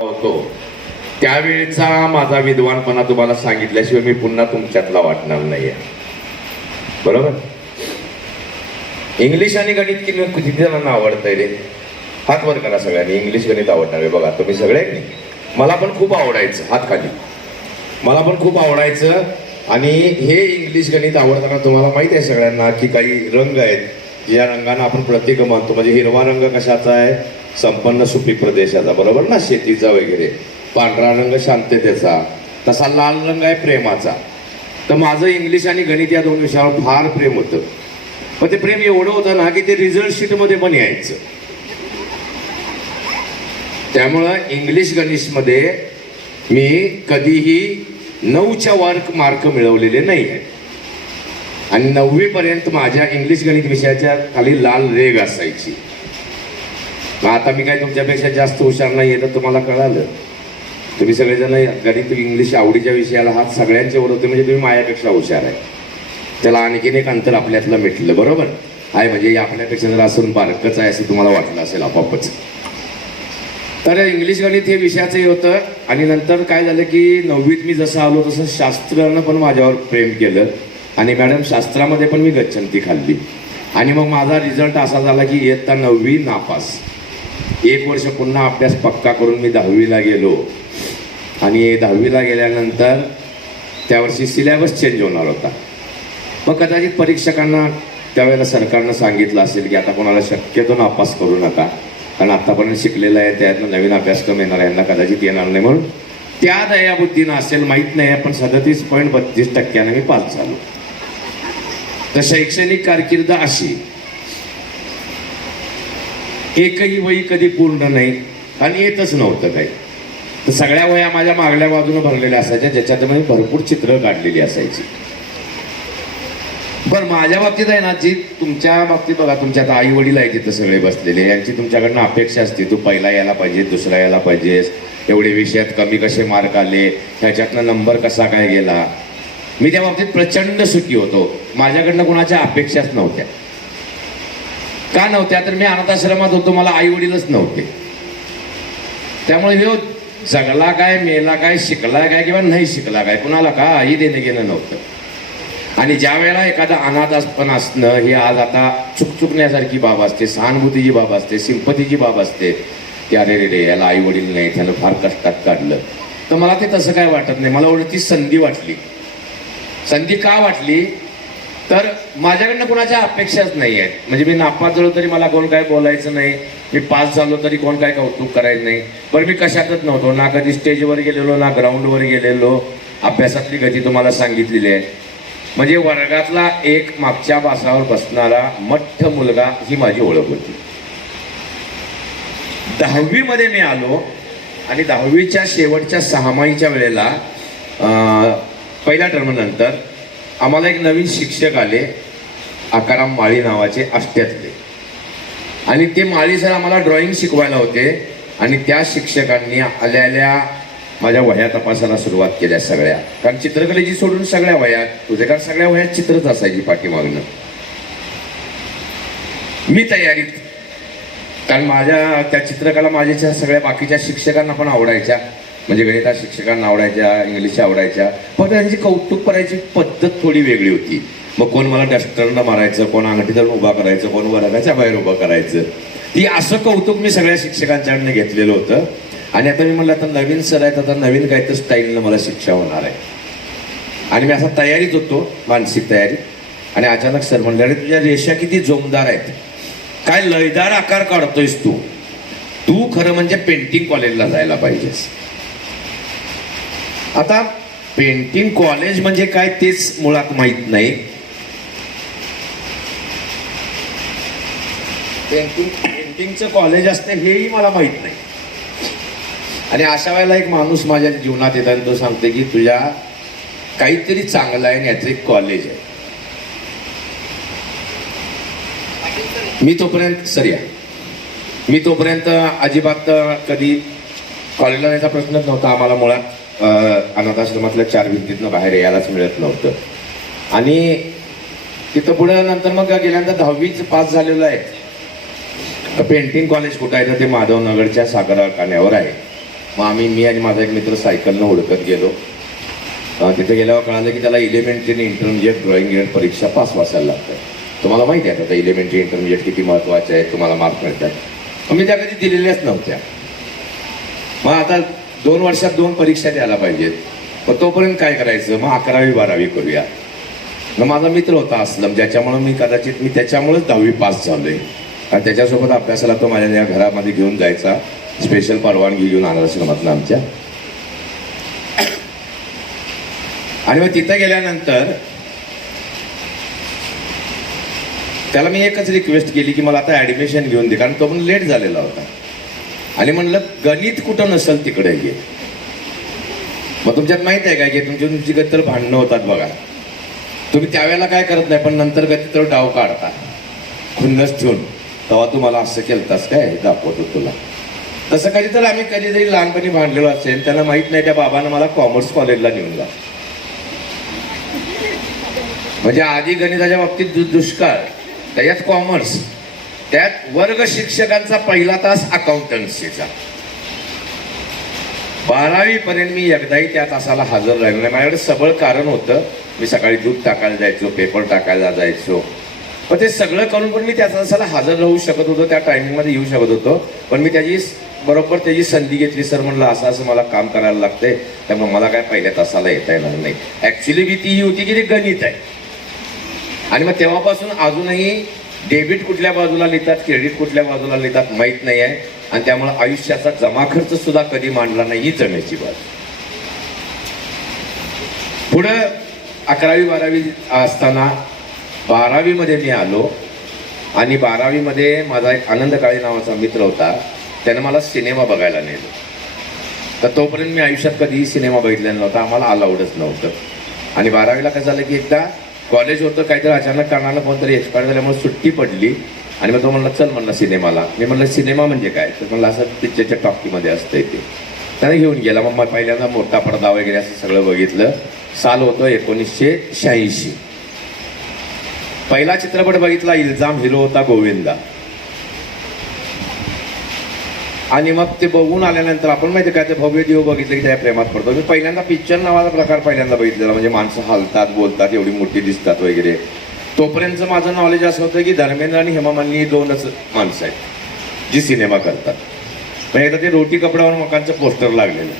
होतो त्यावेळेचा माझा विद्वानपणा तुम्हाला सांगितल्याशिवाय मी पुन्हा तुमच्यातला वाटणार नाहीये. बरोबर. इंग्लिश आणि गणित किती जणांना आवडतंय रे? हात वर करा सगळ्यांनी. इंग्लिश गणित आवडणार आहे बघा तुम्ही सगळे. मला पण खूप आवडायचं. हात खाली. मला पण खूप आवडायचं. आणि हे इंग्लिश गणित आवडताना तुम्हाला माहित आहे सगळ्यांना की काही रंग आहेत या रंगांना आपण प्रतीक मानतो. म्हणजे हिरवा रंग कशाचा आहे? संपन्न सुपीक प्रदेशाचा. बरोबर ना? शेतीचा वगैरे. पांढरा रंग शांततेचा. तसा लाल रंग आहे प्रेमाचा. तर माझं इंग्लिश आणि गणित या दोन विषयावर फार प्रेम होतं. पण ते प्रेम एवढं होतं ना की ते रिझल्ट शीटमध्ये पण यायचं. त्यामुळं इंग्लिश गणितमध्ये मी कधीही 9च्या वर मार्क मिळवलेले नाही आहेत. आणि 9वी पर्यंत माझ्या इंग्लिश गणित विषयाच्या खाली लाल रेघ असायची. आता मी काय तुमच्यापेक्षा जास्त हुशार नाही आहे तर तुम्हाला कळालं. तुम्ही सगळेजण गणित इंग्लिश आवडीच्या विषयाला हात सगळ्यांचे वर होते म्हणजे तुम्ही माझ्यापेक्षा हुशार आहे. त्याला आणखीन एक अंतर आपल्यातलं मिटलं. बरोबर आहे. म्हणजे आपल्यापेक्षा जर असून बारकच आहे असं तुम्हाला वाटलं असेल आपोआपच. तर इंग्लिश गणित हे विषयाचं हे होतं. आणि नंतर काय झालं की 9वीत मी जसं आलो तसं शास्त्रानं पण माझ्यावर प्रेम केलं. आणि मॅडम शास्त्रामध्ये पण मी गच्छंती खाल्ली. आणि मग माझा रिझल्ट असा झाला की इयत्ता 9वी नापास. 1 वर्ष पुन्हा अभ्यास पक्का करून मी 10वीला गेलो. आणि 10वीला गेल्यानंतर त्यावर्षी सिलेबस चेंज होणार होता. मग कदाचित परीक्षकांना त्यावेळेला सरकारनं सांगितलं असेल की आता कोणाला शक्यतो नापास करू नका, कारण आत्तापर्यंत शिकलेलं आहे त्यातनं नवीन अभ्यासक्रम येणार यांना कदाचित येणार नाही. म्हणून त्या दयाबुद्धीनं असेल माहीत नाही पण 37.32% मी पास झालो. तर शैक्षणिक कारकीर्द अशी एकही वही कधी पूर्ण नाही आणि येतच नव्हतं काही. तर सगळ्या वह्या माझ्या मागल्या बाजूने भरलेल्या असायच्या ज्याच्यात मी भरपूर चित्र काढलेली असायची. पण माझ्या बाबतीत आहे ना जी तुमच्या बाबतीत बघा तुमच्या आता आई वडील आहे तिथं सगळे बसलेले. यांची तुमच्याकडनं अपेक्षा असते तू पहिला यायला पाहिजे, दुसरा यायला पाहिजेस, एवढे विषयात कमी कसे मार्क आले, ह्याच्यातनं नंबर कसा काय गेला. मी त्या बाबतीत प्रचंड सुखी होतो. माझ्याकडनं कोणाच्या अपेक्षाच नव्हत्या. का नव्हत्या? तर मी अनाथाश्रमात होतो. मला आई वडीलच नव्हते. त्यामुळे हे जगला काय, मेला काय, शिकला काय किंवा नाही शिकला काय कुणाला काही देणं घेणं नव्हतं. आणि ज्या वेळेला एखादा अनाथपण असणं हे आज आता चुकचुकण्यासारखी बाब असते, सहानुभूतीची बाब असते, सिंपतीची बाब असते की अरे रे रे याला आई वडील नाही, त्यानं फार कष्टात काढलं. तर मला ते तसं काय वाटत नाही. मला उलट ती संधी वाटली. संधी का वाटली? तर माझ्याकडनं कुणाच्या अपेक्षाच नाही आहेत. म्हणजे मी नापास झालो तरी मला कोण काय बोलायचं नाही, मी पास झालो तरी कोण काय कौतुक करायचं नाही. पण मी कशातच नव्हतो. ना कधी स्टेजवर गेलेलो, ना ग्राउंडवर गेलेलो. अभ्यासातली गती तुम्हाला सांगितलेली आहे. म्हणजे वर्गातला एक मागच्या बासावर बसणारा मठ्ठ मुलगा ही माझी ओळख होती. 10वीमध्ये मी आलो आणि 10वीच्या शेवटच्या 6माहीच्या वेळेला पहिल्या टर्मनंतर आम्हाला एक नवीन शिक्षक आले, आकाराम माळी नावाचे आष्ट्यातले. आणि ते माळी सर आम्हाला ड्रॉइंग शिकवायला होते. आणि त्या शिक्षकांनी आल्या माझ्या वह्या तपासायला सुरुवात केल्या सगळ्या. कारण चित्रकलेची सोडून सगळ्या वह्या तुझे, कारण सगळ्या वह्यात चित्रच असायची पाठीमागणं. मी तयारीत, कारण माझ्या त्या चित्रकला माझ्या सगळ्या बाकीच्या शिक्षकांना पण आवडायच्या. म्हणजे गणिता शिक्षकांना आवडायच्या, इंग्लिश आवडायच्या. पण त्यांची कौतुक करायची पद्धत थोडी वेगळी होती. मग कोण मला डस्टरनं मारायचं, कोण अंगठी धरून उभा करायचं, कोण वर्गाच्या बाहेर उभं करायचं. ती असं कौतुक मी सगळ्या शिक्षकांच्याकडनं घेतलेलं होतं. आणि आता मी म्हटलं आता नवीन सर आहेत, आता नवीन काही तर स्टाईलनं मला शिक्षा होणार आहे. आणि मी असा तयारीत होतो, मानसिक तयारी. आणि अचानक सर म्हणले अरे तुझ्या रेषा किती जोमदार आहेत, काय लयदार आकार काढतोयस तू, तू खरं म्हणजे पेंटिंग कॉलेजला जायला पाहिजेस. आता पेंटिंग कॉलेज म्हणजे काय तेच मुळात माहीत नाही. पेंटिंगचं कॉलेज असते हेही मला माहीत नाही. आणि अशा वेळेला एक माणूस माझ्या जीवनात येतात आणि तो सांगते की तुझ्या काहीतरी चांगलं आहे आणि याचं एक कॉलेज आहे. मी तोपर्यंत अजिबात कधी कॉलेजला जायचा प्रश्नच नव्हता. आम्हाला मुळात अनाथाश्रमातल्या 4 भिंतीतनं बाहेर यायलाच मिळत नव्हतं. आणि तिथं पुढे नंतर मग गेल्यानंतर 10वीच पास झालेलं आहे. पेंटिंग कॉलेज कुठं आहे तर ते माधवनगरच्या सागर कारखान्यावर आहे. मग मी आणि माझा एक मित्र सायकलनं हुडकत गेलो. तिथे गेल्यावर कळालं की त्याला इलेमेंटरी इंटरमिजिएट ड्रॉइंग युनिट परीक्षा पास वाचायला लागतं. तुम्हाला माहिती आहे आता इलेमेंटरी इंटरमिजिएट किती महत्त्वाचे आहेत, तुम्हाला मार्क मिळतात. मग मी त्या कधी दिलेल्याच नव्हत्या. मग आता 2 वर्षात 2 परीक्षा द्यायला पाहिजेत. मग तोपर्यंत काय करायचं, मग 11वी 12वी करूया. मग माझा मित्र होता असलम, ज्याच्यामुळं मी त्याच्यामुळेच 10वी पास झालोय. आणि त्याच्यासोबत अभ्यासाला तो माझ्या घरामध्ये घेऊन जायचा, स्पेशल परवानगी घेऊन आश्रमातनं आमच्या. आणि मग तिथं गेल्यानंतर त्याला मी एकच रिक्वेस्ट केली की मला आता ॲडमिशन घेऊन दे, कारण तो पण लेट झालेला होता. आणि म्हणलं गणित कुठं नसेल तिकडे घे. मग तुमच्यात माहित आहे काय की तुमची तर भांडणं होतात बघा. तुम्ही त्यावेळेला काय करत नाही, पण नंतर गणितावर डाव काढता खुन्नस ठेवून. तेव्हा तुम्हाला असं केलतास काय दाखवतो तुला. तसं कधीतरी आम्ही कधीतरी लहानपणी भांडलेलो असेल. त्यांना माहित नाही त्या बाबानं मला कॉमर्स कॉलेजला नेऊन जा. म्हणजे आधी गणिताच्या बाबतीत दुष्काळ, त्याच्यात कॉमर्स, त्यात वर्ग शिक्षकांचा पहिला तास अकाउंटन्सीचा. 12वी पर्यंत मी एकदाही त्या तासाला हजर राहिलो नाही. माझ्याकडे सबळ कारण होतं. मी सकाळी दूध टाकायला जायचो, पेपर टाकायला जायचो. पण ते सगळं करून पण मी त्या तासाला हजर राहू शकत होतो, त्या टायमिंगमध्ये येऊ शकत होतो. पण मी त्याची संधी घेतली. सर म्हणलं असं असं मला काम करायला लागतंय, त्यामुळे मला काय पहिल्या तासाला येता येणार नाही. ॲक्च्युली भीती ही होती की ते गणित आहे. आणि मग तेव्हापासून अजूनही डेबिट कुठल्या बाजूला लिहितात, क्रेडिट कुठल्या बाजूला लिहितात माहीत नाही आहे. आणि त्यामुळे आयुष्याचा जमा खर्च सुद्धा कधी मांडला नाही, ही जमेची बाजू. पुढं 11वी 12वी असताना 12वीमध्ये मी आलो. आणि 12वीमध्ये माझा एक आनंद काळे नावाचा मित्र होता, त्यानं मला सिनेमा बघायला नेलं. तर तोपर्यंत मी आयुष्यात कधीही सिनेमा बघितलेला नव्हता, आम्हाला अलाउडच नव्हतं. आणि 12वीला काय झालं की एकदा कॉलेज होतं, काहीतरी अचानक कारणानं कोणतरी एक्सपायर झाल्यामुळे सुट्टी पडली. आणि मग तो म्हणला चल म्हणला सिनेमाला. मी म्हणलं सिनेमा म्हणजे काय, तर म्हणलं असं पिक्चरच्या टॉकीमध्ये असतंय ते. त्याने घेऊन गेला. मग पहिल्यांदा मोठा पडदा वगैरे असं सगळं बघितलं. साल होतं 1986. पहिला चित्रपट बघितला इल्जाम, हिरो होता गोविंदा. आणि मग ते बघून आल्यानंतर आपण माहिती काय ते भव्य देव बघितलं की त्या प्रेमात पडतो. मी पहिल्यांदा पिक्चर नावाचा प्रकार पहिल्यांदा बघितलेला. म्हणजे माणसं हलतात, बोलतात, एवढी मोठी दिसतात वगैरे. तोपर्यंत माझं नॉलेज असं होतं की धर्मेंद्र आणि हेमा मालिनी ही 2च माणसं आहेत जी सिनेमा करतात. पण एकदा ते रोटी कपड्यावर मकांचं पोस्टर लागलेलं.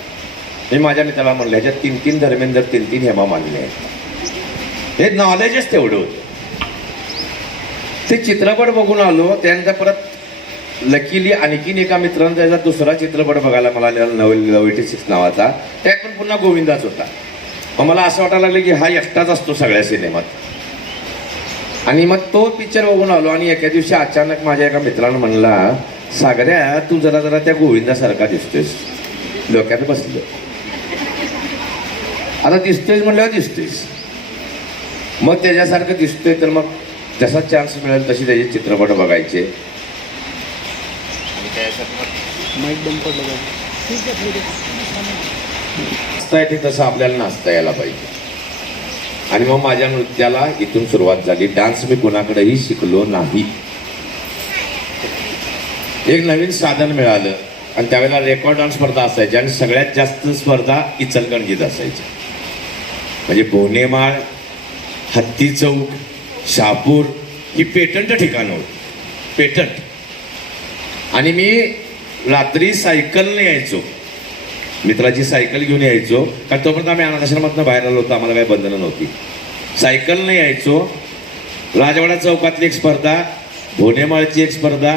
मी माझ्या मित्राला म्हणलं ह्याच्यात 3 धर्मेंद्र, 3 हेमा मालिनी आहेत. हे नॉलेजच तेवढं होतं. ते चित्रपट बघून आलो. त्यानंतर परत लकीली आणखीन एका मित्रानं त्याचा दुसरा चित्रपट बघायला मला 86 नावाचा. त्यात पण पुन्हा गोविंदाच होता. मग मला असं वाटायला लागलं की हा एकटाच असतो सगळ्या सिनेमात. आणि मग तो पिक्चर बघून आलो. आणि एका दिवशी अचानक माझ्या एका मित्रानं म्हणला, सागऱ्या तू जरा त्या गोविंदासारखा दिसतोयस. डोक्यात बसलं. आता दिसतोयस म्हणल्यावर दिसतोयस, मग त्याच्यासारखं दिसतोय तर मग जसा चान्स मिळेल तशी त्याचे चित्रपट बघायचे. नाचता येते तसं आपल्याला नाचता यायला पाहिजे. आणि मग माझ्या नृत्याला इथून सुरुवात झाली. डान्स मी कोणाकडेही शिकलो नाही. एक नवीन साधन मिळालं. आणि त्यावेळेला रेकॉर्ड डान्स स्पर्धा असायच्या. आणि सगळ्यात जास्त स्पर्धा इचलकरंजीत असायच्या. म्हणजे बोनेमाळ, हत्ती चौक, शहापूर ही पेटंट ठिकाणं होती. पेटंट. आणि मी रात्री सायकलने यायचो. मित्राची सायकल घेऊन यायचो. कारण तोपर्यंत आम्ही अनाथाश्रमातून बाहेर आलो होतो, आम्हाला काही बंधनं नव्हती. सायकलने यायचो. राजवाडा चौकातली एक स्पर्धा, भोनेमाळची एक स्पर्धा,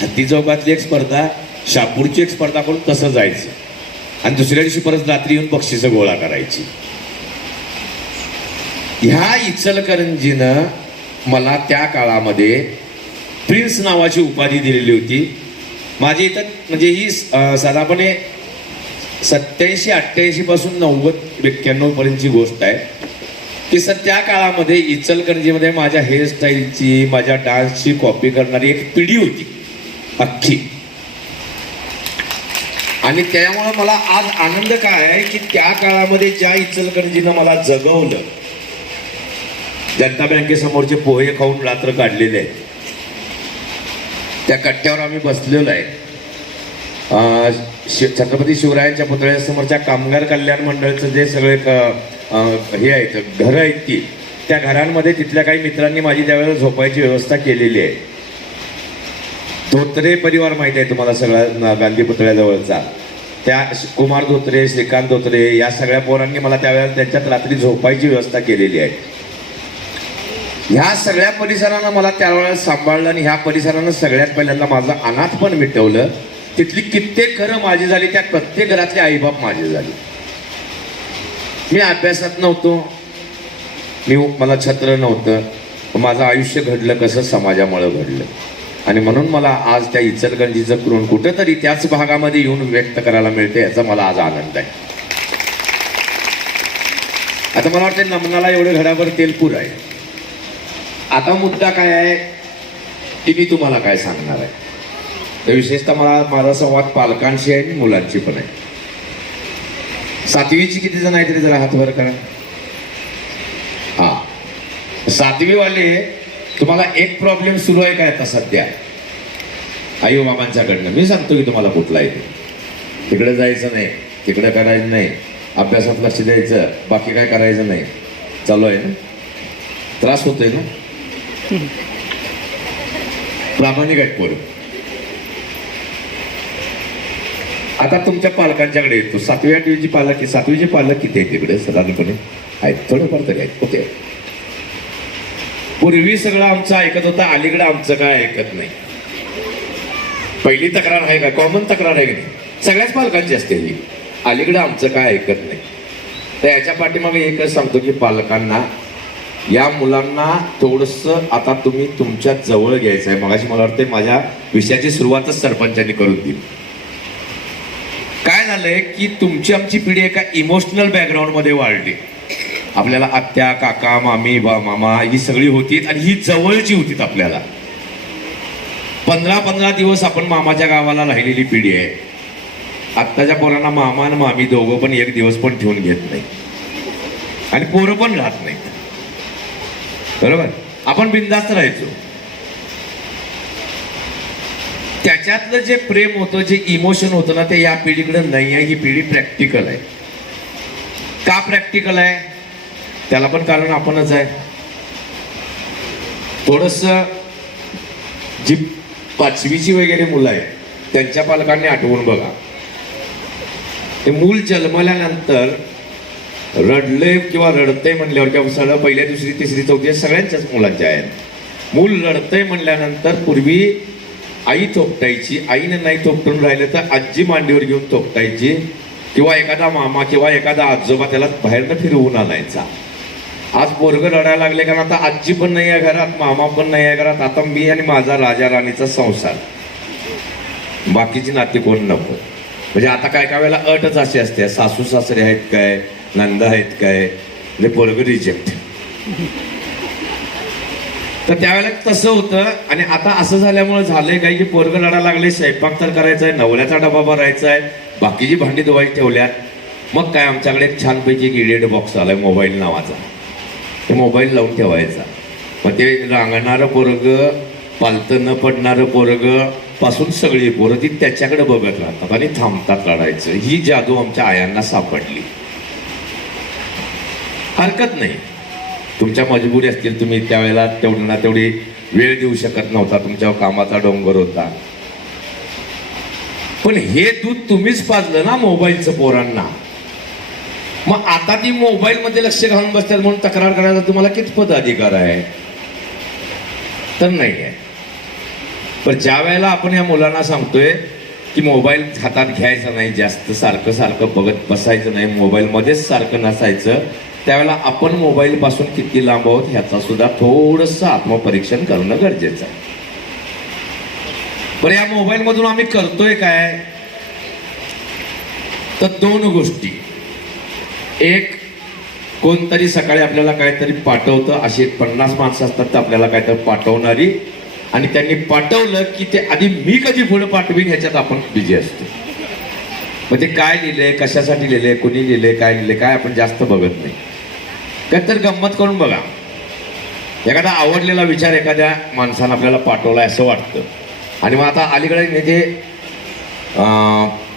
हत्ती चौकातली एक स्पर्धा, शहापूरची एक स्पर्धा करून तसं जायचं. आणि दुसऱ्या दिवशी परत रात्री येऊन बक्षिसं गोळा करायची. ह्या इचलकरंजीनं मला त्या काळामध्ये प्रिन्स नावाची उपाधी दिलेली होती. माझी इथं म्हणजे ही साधारणपणे 87-88 पासून 90-91 पर्यंतची गोष्ट आहे की सर त्या काळामध्ये इचलकरंजीमध्ये माझ्या हेअरस्टाईलची, माझ्या डान्सची कॉपी करणारी एक पिढी होती अख्खी. आणि त्यामुळं मला आज आनंद काय आहे की त्या काळामध्ये ज्या इचलकरंजीनं मला जगवलं, जनता बँकेसमोरचे पोहे खाऊन रात्र काढलेले आहेत, त्या कट्ट्यावर आम्ही बसलेलो आहे. छत्रपती शिवरायांच्या पुतळ्यासमोरच्या कामगार कल्याण मंडळाचं जे सगळे हे आहेत घरं आहेत ती, त्या घरांमध्ये तिथल्या काही मित्रांनी माझी त्यावेळेला झोपायची व्यवस्था केलेली आहे. धोत्रे परिवार माहिती आहे तुम्हाला सगळा गांधी पुतळ्याजवळचा, त्या कुमार धोत्रे, श्रीकांत धोत्रे या सगळ्या पोरांनी मला त्यावेळेला त्यांच्यात रात्री झोपायची व्यवस्था केलेली आहे. ह्या सगळ्या परिसरानं मला त्यावेळेला सांभाळलं आणि ह्या परिसरानं सगळ्यात पहिल्यांदा माझं अनाथपण मिटवलं. तिथली कित्येक घरं माझी झाली, त्या प्रत्येक घरातले आईबाप माझे झाले. मी अभ्यासात नव्हतो, मला छत्र नव्हतं, माझं आयुष्य घडलं कसं समाजामुळे घडलं. आणि म्हणून मला आज त्या इचलकरंजीचं करून कुठंतरी त्याच भागामध्ये येऊन व्यक्त करायला मिळते, याचा मला आज आनंद आहे. आता मला वाटतं नमनाला एवढं घडाभर तेलपूर आहे. आता मुद्दा काय आहे की मी तुम्हाला काय सांगणार आहे. तर विशेषतः माझा संवाद पालकांशी आहे आणि मुलांची पण आहे. 7वीची किती जण आहे तरी जरा हात वर करा. हा, 7वी वाले तुम्हाला एक प्रॉब्लेम सुरू आहे काय आता सध्या आई बाबांच्याकडनं. मी सांगतो की तुम्हाला कुठला आहे. तिकडे जायचं नाही, तिकडे करायचं नाही, अभ्यासात लक्ष द्यायचं, बाकी काय करायचं नाही. चालू आहे ना, त्रास होतोय ना. प्रामाणिक आहेत पोरं. आता तुमच्या पालकांच्याकडे येतो. 7वी 8वीची पालक, 7वीचे पालक किती आहेत तिकडे साधारणपणे आहेत? थोडंफार तरी आहेत. होते. पूर्वी सगळं आमचं ऐकत होतं, अलीकडे आमचं काय ऐकत नाही. पहिली तक्रार आहे का? कॉमन तक्रार आहे का नाही? सगळ्याच पालकांची असते ही, अलीकडे आमचं काय ऐकत नाही. तर याच्या पाठीमागे एकच सांगतो की पालकांना या मुलांना थोडंसं आता तुम्ही तुमच्या जवळ घ्यायचं आहे. मगाशी मला वाटतं माझ्या विषयाची सुरुवातच सरपंचांनी करून दिली. काय झालंय की तुमची आमची पिढी एका इमोशनल बॅकग्राऊंड मध्ये वाढली. आपल्याला आत्या, काका, मामी, मामा ही सगळी होती आणि ही जवळची होती. आपल्याला 15-15 दिवस आपण मामाच्या गावाला राहिलेली पिढी आहे. आत्ताच्या पोरांना मामा आणि मामी दोघं पण एक दिवस पण ठेवून घेत नाही आणि पोरं पण राहत नाही. बरोबर, आपण बिनधास्त राहायचो. त्याच्यातलं जे प्रेम होतं, जे इमोशन होतं ना, ते या पिढीकडे नाही आहे. ही पिढी प्रॅक्टिकल आहे. का प्रॅक्टिकल आहे? त्याला पण कारण आपणच आहे. थोडंसं जी 5वीची वगैरे मुलं आहेत त्यांच्या पालकांनी आठवून बघा. ते मूल जन्मल्यानंतर रडले किंवा रडतंय म्हणल्यावर, किंवा सगळं पहिल्या, दुसरी, तिसरी, चौथी सगळ्यांच्याच मुलांच्या आहेत. मूल रडतंय म्हणल्यानंतर पूर्वी आई थोपटायची. आईने नाही थोपटून राहिलं तर आजी मांडीवर घेऊन थोपटायची, किंवा एखादा मामा किंवा एखादा आजोबा त्याला बाहेरनं फिरवून आणायचा. आज पोरगं रडायला लागले कारण आता आजी पण नाही आहे घरात, मामा पण नाही आहे घरात, आता मी आणि माझा राजा राणीचा संसार, बाकीची नाती कोण नको. म्हणजे आता काय काय वेळेला अटच अशी असते, सासू सासरे आहेत काय, नंदा आहेत काय, म्हणजे पोरगं रिजेक्ट. तर त्यावेळेला तसं होतं. आणि आता असं झाल्यामुळे झालंय काय की पोरगं लढा लागले, स्वयंपाक तर करायचा आहे, नवऱ्याचा डबा भरायचा आहे, बाकीची भांडी धुवायची ठेवल्यात. मग काय, आमच्याकडे एक छानपैकी एक इडियट बॉक्स आलाय मोबाईल नावाचा. ते मोबाईल लावून ठेवायचा. मग ते रांगणारं पोरगं, पालतं न पडणारं पोरगं पासून सगळी पोरं ती त्याच्याकडे बघत राहतात आणि थांबतात लढायचं. ही जादू आमच्या आयांना सापडली. हरकत नाही, तुमच्या मजबुरी असतील, तुम्ही त्यावेळेला तेवढी वेळ देऊ शकत नव्हता, तुमच्यावर कामाचा डोंगर होता. पण हे दूध तुम्हीच पाजलं ना मोबाईलचं पोरांना. मग आता ती मोबाईल मध्ये लक्ष घालून बसतात म्हणून तक्रार करायचा तुम्हाला कितपत अधिकार आहे? तर नाही आहे. पण ज्या वेळेला आपण या मुलांना सांगतोय की मोबाईल हातात घ्यायचा नाही, जास्त सारखं सारखं बघत बसायचं नाही, मोबाईल मध्येच सारखं नसायचं, त्यावेळेला आपण मोबाईल पासून किती लांब आहोत ह्याचा सुद्धा थोडंसं आत्मपरीक्षण करणं गरजेचं आहे. पण या मोबाईल मधून आम्ही करतोय काय? तर 2 गोष्टी. एक, कोणतरी सकाळी आपल्याला काहीतरी पाठवतं, अशी 50 माणसं असतात तर आपल्याला काहीतरी पाठवणारी, आणि त्यांनी पाठवलं की ते आधी मी कधी पुढे पाठवीन ह्याच्यात आपण बिझी असतो. मग ते काय लिहिलंय, कशासाठी लिहिलंय, कोणी लिहिलंय, काय लिहिलंय, काय आपण जास्त बघत नाही. काय तर गंमत करून बघा, एखादा आवडलेला विचार एखाद्या माणसानं आपल्याला पाठवला असं वाटतं, आणि मग आता अलीकडे म्हणजे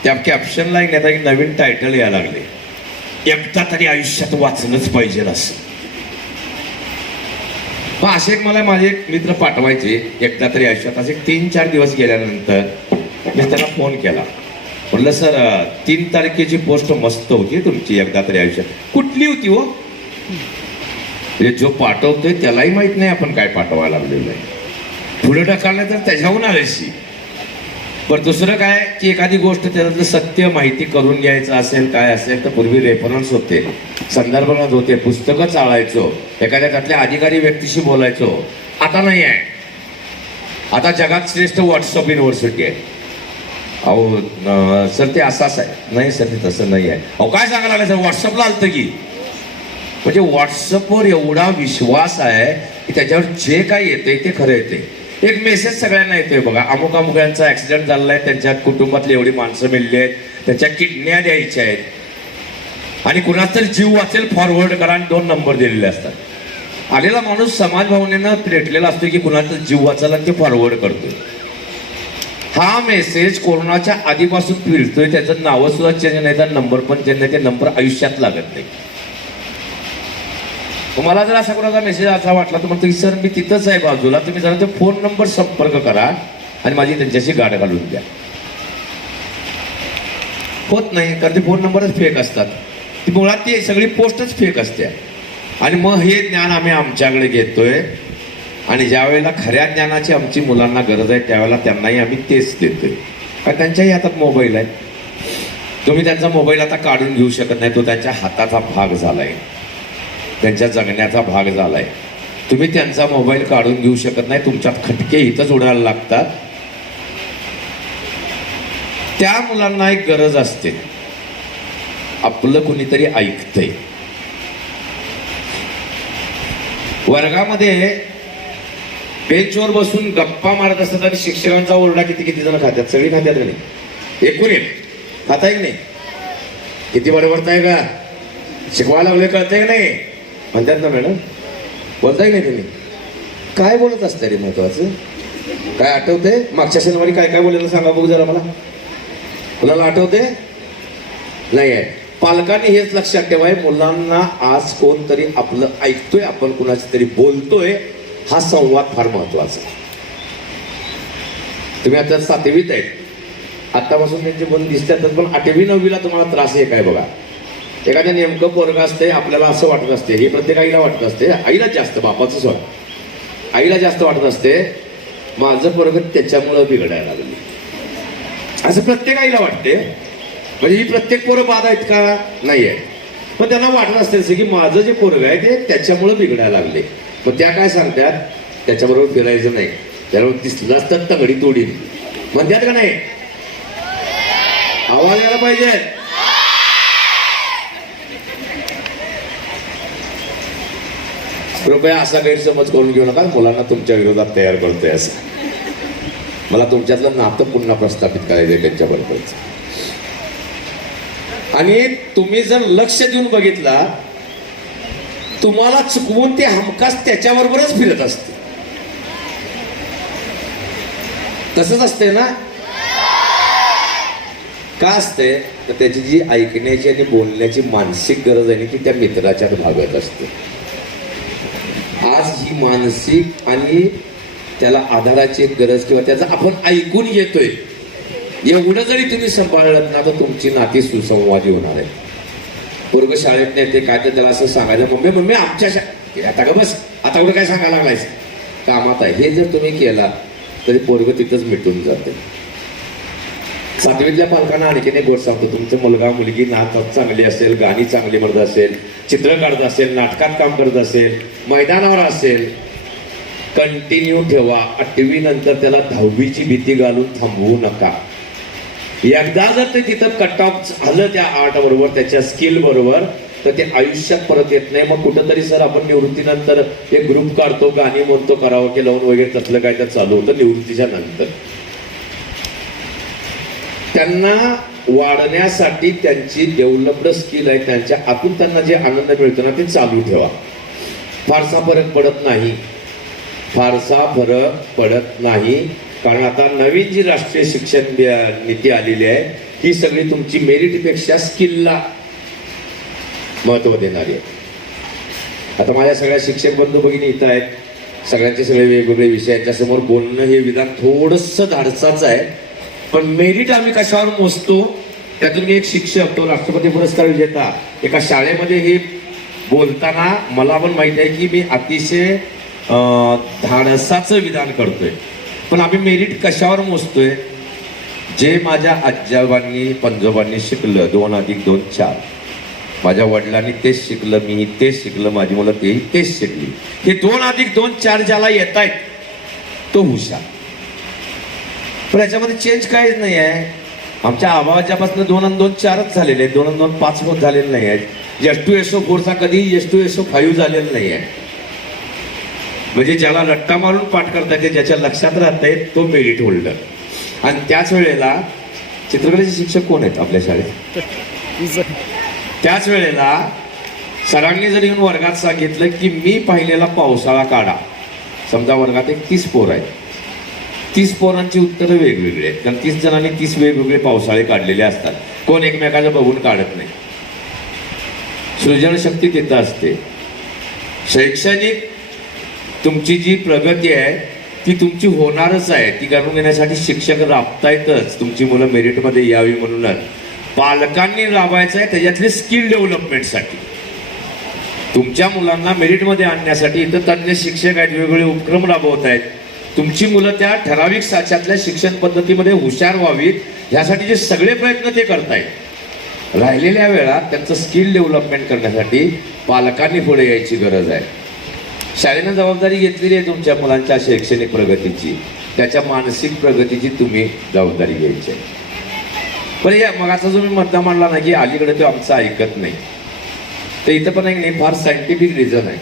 त्या कॅप्शनला एक आता एक नवीन टायटल यायला लागले, एकदा तरी आयुष्यात वाचलंच पाहिजे असं. मग असे एक मला माझे एक मित्र पाठवायचे एकदा तरी आयुष्यात. असे 3-4 दिवस गेल्यानंतर मी त्यांना फोन केला, म्हटलं सर 3 तारखेची पोस्ट मस्त होती तुमची, एकदा तरी आयुष्यात. कुठली होती हो? म्हणजे जो पाठवतोय त्यालाही माहित नाही आपण काय पाठवायला लागलेलं आहे. पुढे ढकललं तर त्याच्याहून आळशी. पण दुसरं काय की एखादी गोष्ट त्याच्यातलं सत्य माहिती करून घ्यायचं असेल काय असेल तर पूर्वी रेफरन्स होते, संदर्भात होते, पुस्तकं चाळायचो, एखाद्या त्यातल्या अधिकारी व्यक्तीशी बोलायचो. आता नाही आहे. आता जगात श्रेष्ठ व्हॉट्सअप युनिव्हर्सिटी आहे. अहो सर ते असंच आहे. नाही सर ते तसं नाही आहे. अहो काय सांगायला लागलं सर, व्हॉट्सअपला आलतं की. म्हणजे व्हॉट्सअपवर एवढा विश्वास आहे की त्याच्यावर जे काही येते ते खरं येते. एक मेसेज सगळ्यांना येतोय बघा, अमुक अमुकांचा ऍक्सिडेंट झालेला आहे, त्यांच्या कुटुंबातली एवढी माणसं मिळली आहेत, त्यांच्या किडन्या द्यायच्या आहेत, आणि कुणाचा तरी जीव वाचेल फॉरवर्ड करा, आणि 2 नंबर दिलेले असतात. आलेला माणूस समाज भावनेनं पेटलेला असतो की कुणाचा जीव वाचायला ते फॉरवर्ड करतोय. हा मेसेज कोरोनाच्या आधीपासून फिरतोय, त्याचं नावं सुद्धा चेंज नाही, तर नंबर पण चेंज नाही, ते नंबर आयुष्यात लागत नाही. मला जर असा कोणाचा मेसेज असा वाटला तर म्हणतो की सर मी तिथंच आहे बाजूला, तुम्ही जरा ते फोन नंबर संपर्क करा आणि माझी त्यांच्याशी गाठ घालून द्या. होत नाही, कारण ते फोन नंबरच फेक असतात. ती मुळात ती सगळी पोस्टच फेक असते. आणि मग हे ज्ञान आम्ही आमच्याकडे घेतोय, आणि ज्या वेळेला खऱ्या ज्ञानाची आमची मुलांना गरज आहे त्यावेळेला त्यांनाही आम्ही तेच देतोय. कारण त्यांच्याही हातात मोबाईल आहे. तुम्ही त्यांचा मोबाईल आता काढून घेऊ शकत नाही, तो त्यांच्या हाताचा भाग झालाय, त्यांच्या जगण्याचा भाग झालाय. तुम्ही त्यांचा मोबाईल काढून घेऊ शकत नाही, तुमच्यात खटके इथंच उडायला लागतात. त्या मुलांना एक गरज असते, आपलं कुणीतरी ऐकतंय. वर्गामध्ये बेंचवर बसून गप्पा मारत असतात आणि शिक्षकांचा ओरडा किती जण खात्यात? सगळी खात्यात का नाही? एकूण एक खाता नाही. किती बरोबरताय का? शिकवायला लागले कळतंय का नाही म्हणतात ना मॅडम, बोलताय नाही तुम्ही? काय बोलत असतं रे महत्वाचं? काय आठवतंय मागच्या शनिवारी काय काय बोललेलं सांगा बघू जरा मला. मुलाला आठवते नाही आहे? पालकांनी हेच लक्षात ठेवाय, मुलांना आज कोणतरी आपलं ऐकतोय, आपण कुणाची तरी बोलतोय, हा संवाद फार महत्वाचा. तुम्ही आता 7वीत आहेत, आतापासून त्यांचे बंद दिसतातच, पण 8वी 9वीला तुम्हाला त्रास आहे काय बघा. एखाद्या नेमकं पोरगं असते, आपल्याला असं वाटत असते, हे प्रत्येक आईला वाटत असते, आईला जास्त, बापाचं सोडा, आईला जास्त वाटत असते माझं पोरगं त्याच्यामुळं बिघडायला लागले, असं प्रत्येक आईला वाटते. म्हणजे ही प्रत्येक पोरं बाद आहेत का? नाही आहे, पण त्यांना वाटत असते की माझं जे पोरगं आहे ते त्याच्यामुळं बिघडायला लागले. मग त्या काय सांगतात, त्याच्याबरोबर फिरायचं नाही, त्याच्याबरोबर दिसलाच तर तगडी तोडीन म्हणतात का नाही? आवाज यायला पाहिजे. कृपया असा गैरसमज करून घेऊ नका, मुलांना तुमच्या विरोधात तयार करतोय असं. मला तुमच्यातलं नातं पुन्हा प्रस्थापित करायचंय त्यांच्याबरोबरच. आणि तुम्ही जर लक्ष देऊन बघितला, तुम्हाला चुकवून ते हमखास त्याच्याबरोबरच फिरत असते. तसंच असते ना? का असते तर त्याची जी ऐकण्याची आणि बोलण्याची मानसिक गरज आहे ती त्या मित्राच्यात भागत असते. आज ही मानसिक आणि त्याला आधाराची एक गरज, किंवा त्याचं आपण ऐकून घेतोय, एवढं जरी तुम्ही सांभाळलं ना तर तुमची नाती सुसंवादी होणार आहे. पोरग शाळेत नाही ते काय तर त्याला असं सांगायचं, मम्मी मम्मी आमच्या आता का बस, आता एवढं काय सांगायला लागलायस, कामात आहे, हे जर तुम्ही केला तरी पोरग तिथंच मिटून जाते. 7वीतल्या पालकांना आणखीन एक गोष्ट सांगतो, तुमचं मुलगा मुलगी नाचात चांगली असेल, गाणी चांगली म्हणत असेल, चित्र काढत असेल, नाटकात काम करत असेल, मैदानावर असेल, कंटिन्यू ठेवा. 8वी नंतर त्याला 10वीची भीती घालून थांबवू नका. एकदा जर ते तिथं कट ऑफ झालं त्या आर्ट बरोबर, त्याच्या स्किल बरोबर, तर ते आयुष्यात परत येत नाही. मग कुठंतरी सर आपण निवृत्तीनंतर एक ग्रुप काढतो, गाणी म्हणतो, कराओके लावून वगैरे, तसलं काय तर चालू होतं निवृत्तीच्या नंतर. त्यांना वाढण्यासाठी त्यांची डेव्हलप्ड स्किल आहे, त्यांच्या आतून त्यांना जे आनंद मिळतो ना ते चालू ठेवा. फारसा फरक पडत नाही, फारसा फरक पडत नाही. कारण आता नवीन जी राष्ट्रीय शिक्षण नीती आलेली आहे ही सगळी तुमची मेरिटपेक्षा स्किलला महत्व देणारी आहे. आता माझ्या सगळ्या शिक्षक बंधू भगिनी इथं आहेत, सगळ्यांचे सगळे वेगवेगळे विषयांच्या समोर बोलणं हे विधान थोडंसं धाडसाचं आहे, पण मेरिट आम्ही कशावर मोजतो? त्यातून मी एक शिक्षक, तो राष्ट्रपती पुरस्कार विजेता, एका शाळेमध्ये हे बोलताना मला पण माहिती आहे की मी अतिशय धाडसाचं विधान करतोय. पण आम्ही मेरिट कशावर मोजतोय? जे माझ्या आजोबांनी पंजोबांनी शिकलं 2 + 2 4, माझ्या वडिलांनी तेच शिकलं, मी तेच शिकलं, माझी मुलं तेही तेच शिकली. हे 2 + 2 4 ज्याला येत आहेत तो हुशार. पण याच्यामध्ये चेंज काहीच नाही आहे. आमच्या आबाजापासून 2 + 2 4च झालेले आहेत, 2 + 2 5 होत झालेले नाही आहेत. S2SO4चा कधी S2SO5 झालेला नाही आहे. म्हणजे ज्याला रट्टा मारून पाठ करता येते, ज्याच्या लक्षात राहत तो मेरिट होल्डर. आणि त्याच वेळेला चित्रकलेचे शिक्षक कोण आहेत आपल्या शाळेत? त्याच वेळेला सरांनी जर येऊन वर्गात सांगितलं की मी पाहिलेला पावसाळा काढा, समजा वर्गात 30 पोरं आहेत, 30 पोरांची उत्तरं वेगवेगळी आहेत, कारण 30 जणांनी 30 वेगवेगळे पावसाळे काढलेले असतात. कोण एकमेकाचं बघून काढत नाही. सृजनशक्ती तिथं असते. शैक्षणिक तुमची जी प्रगती आहे ती तुमची होणारच आहे. ती करून घेण्यासाठी शिक्षक राबतायतच, तुमची मुलं मेरिटमध्ये यावी म्हणूनच. पालकांनी राबायचं आहे त्याच्यातले स्किल डेव्हलपमेंटसाठी. तुमच्या मुलांना मेरिटमध्ये आणण्यासाठी इथं तज्ज्ञ शिक्षक आहेत, वेगवेगळे उपक्रम राबवत आहेत. तुमची मुलं त्या ठराविक साच्यातल्या शिक्षण पद्धतीमध्ये हुशार व्हावीत यासाठी जे सगळे प्रयत्न ते करतायत. राहिलेल्या वेळात त्यांचं स्किल डेव्हलपमेंट करण्यासाठी पालकांनी पुढे यायची गरज आहे. शाळेनं जबाबदारी घेतलेली आहे तुमच्या मुलांच्या शैक्षणिक प्रगतीची, त्याच्या मानसिक प्रगतीची तुम्ही जबाबदारी घ्यायची आहे. पण या मगाचा जो मी मुद्दा मांडला ना की अलीकडे तो आमचं ऐकत नाही, तर इथं पण एक नाही फार सायंटिफिक रिझन आहे.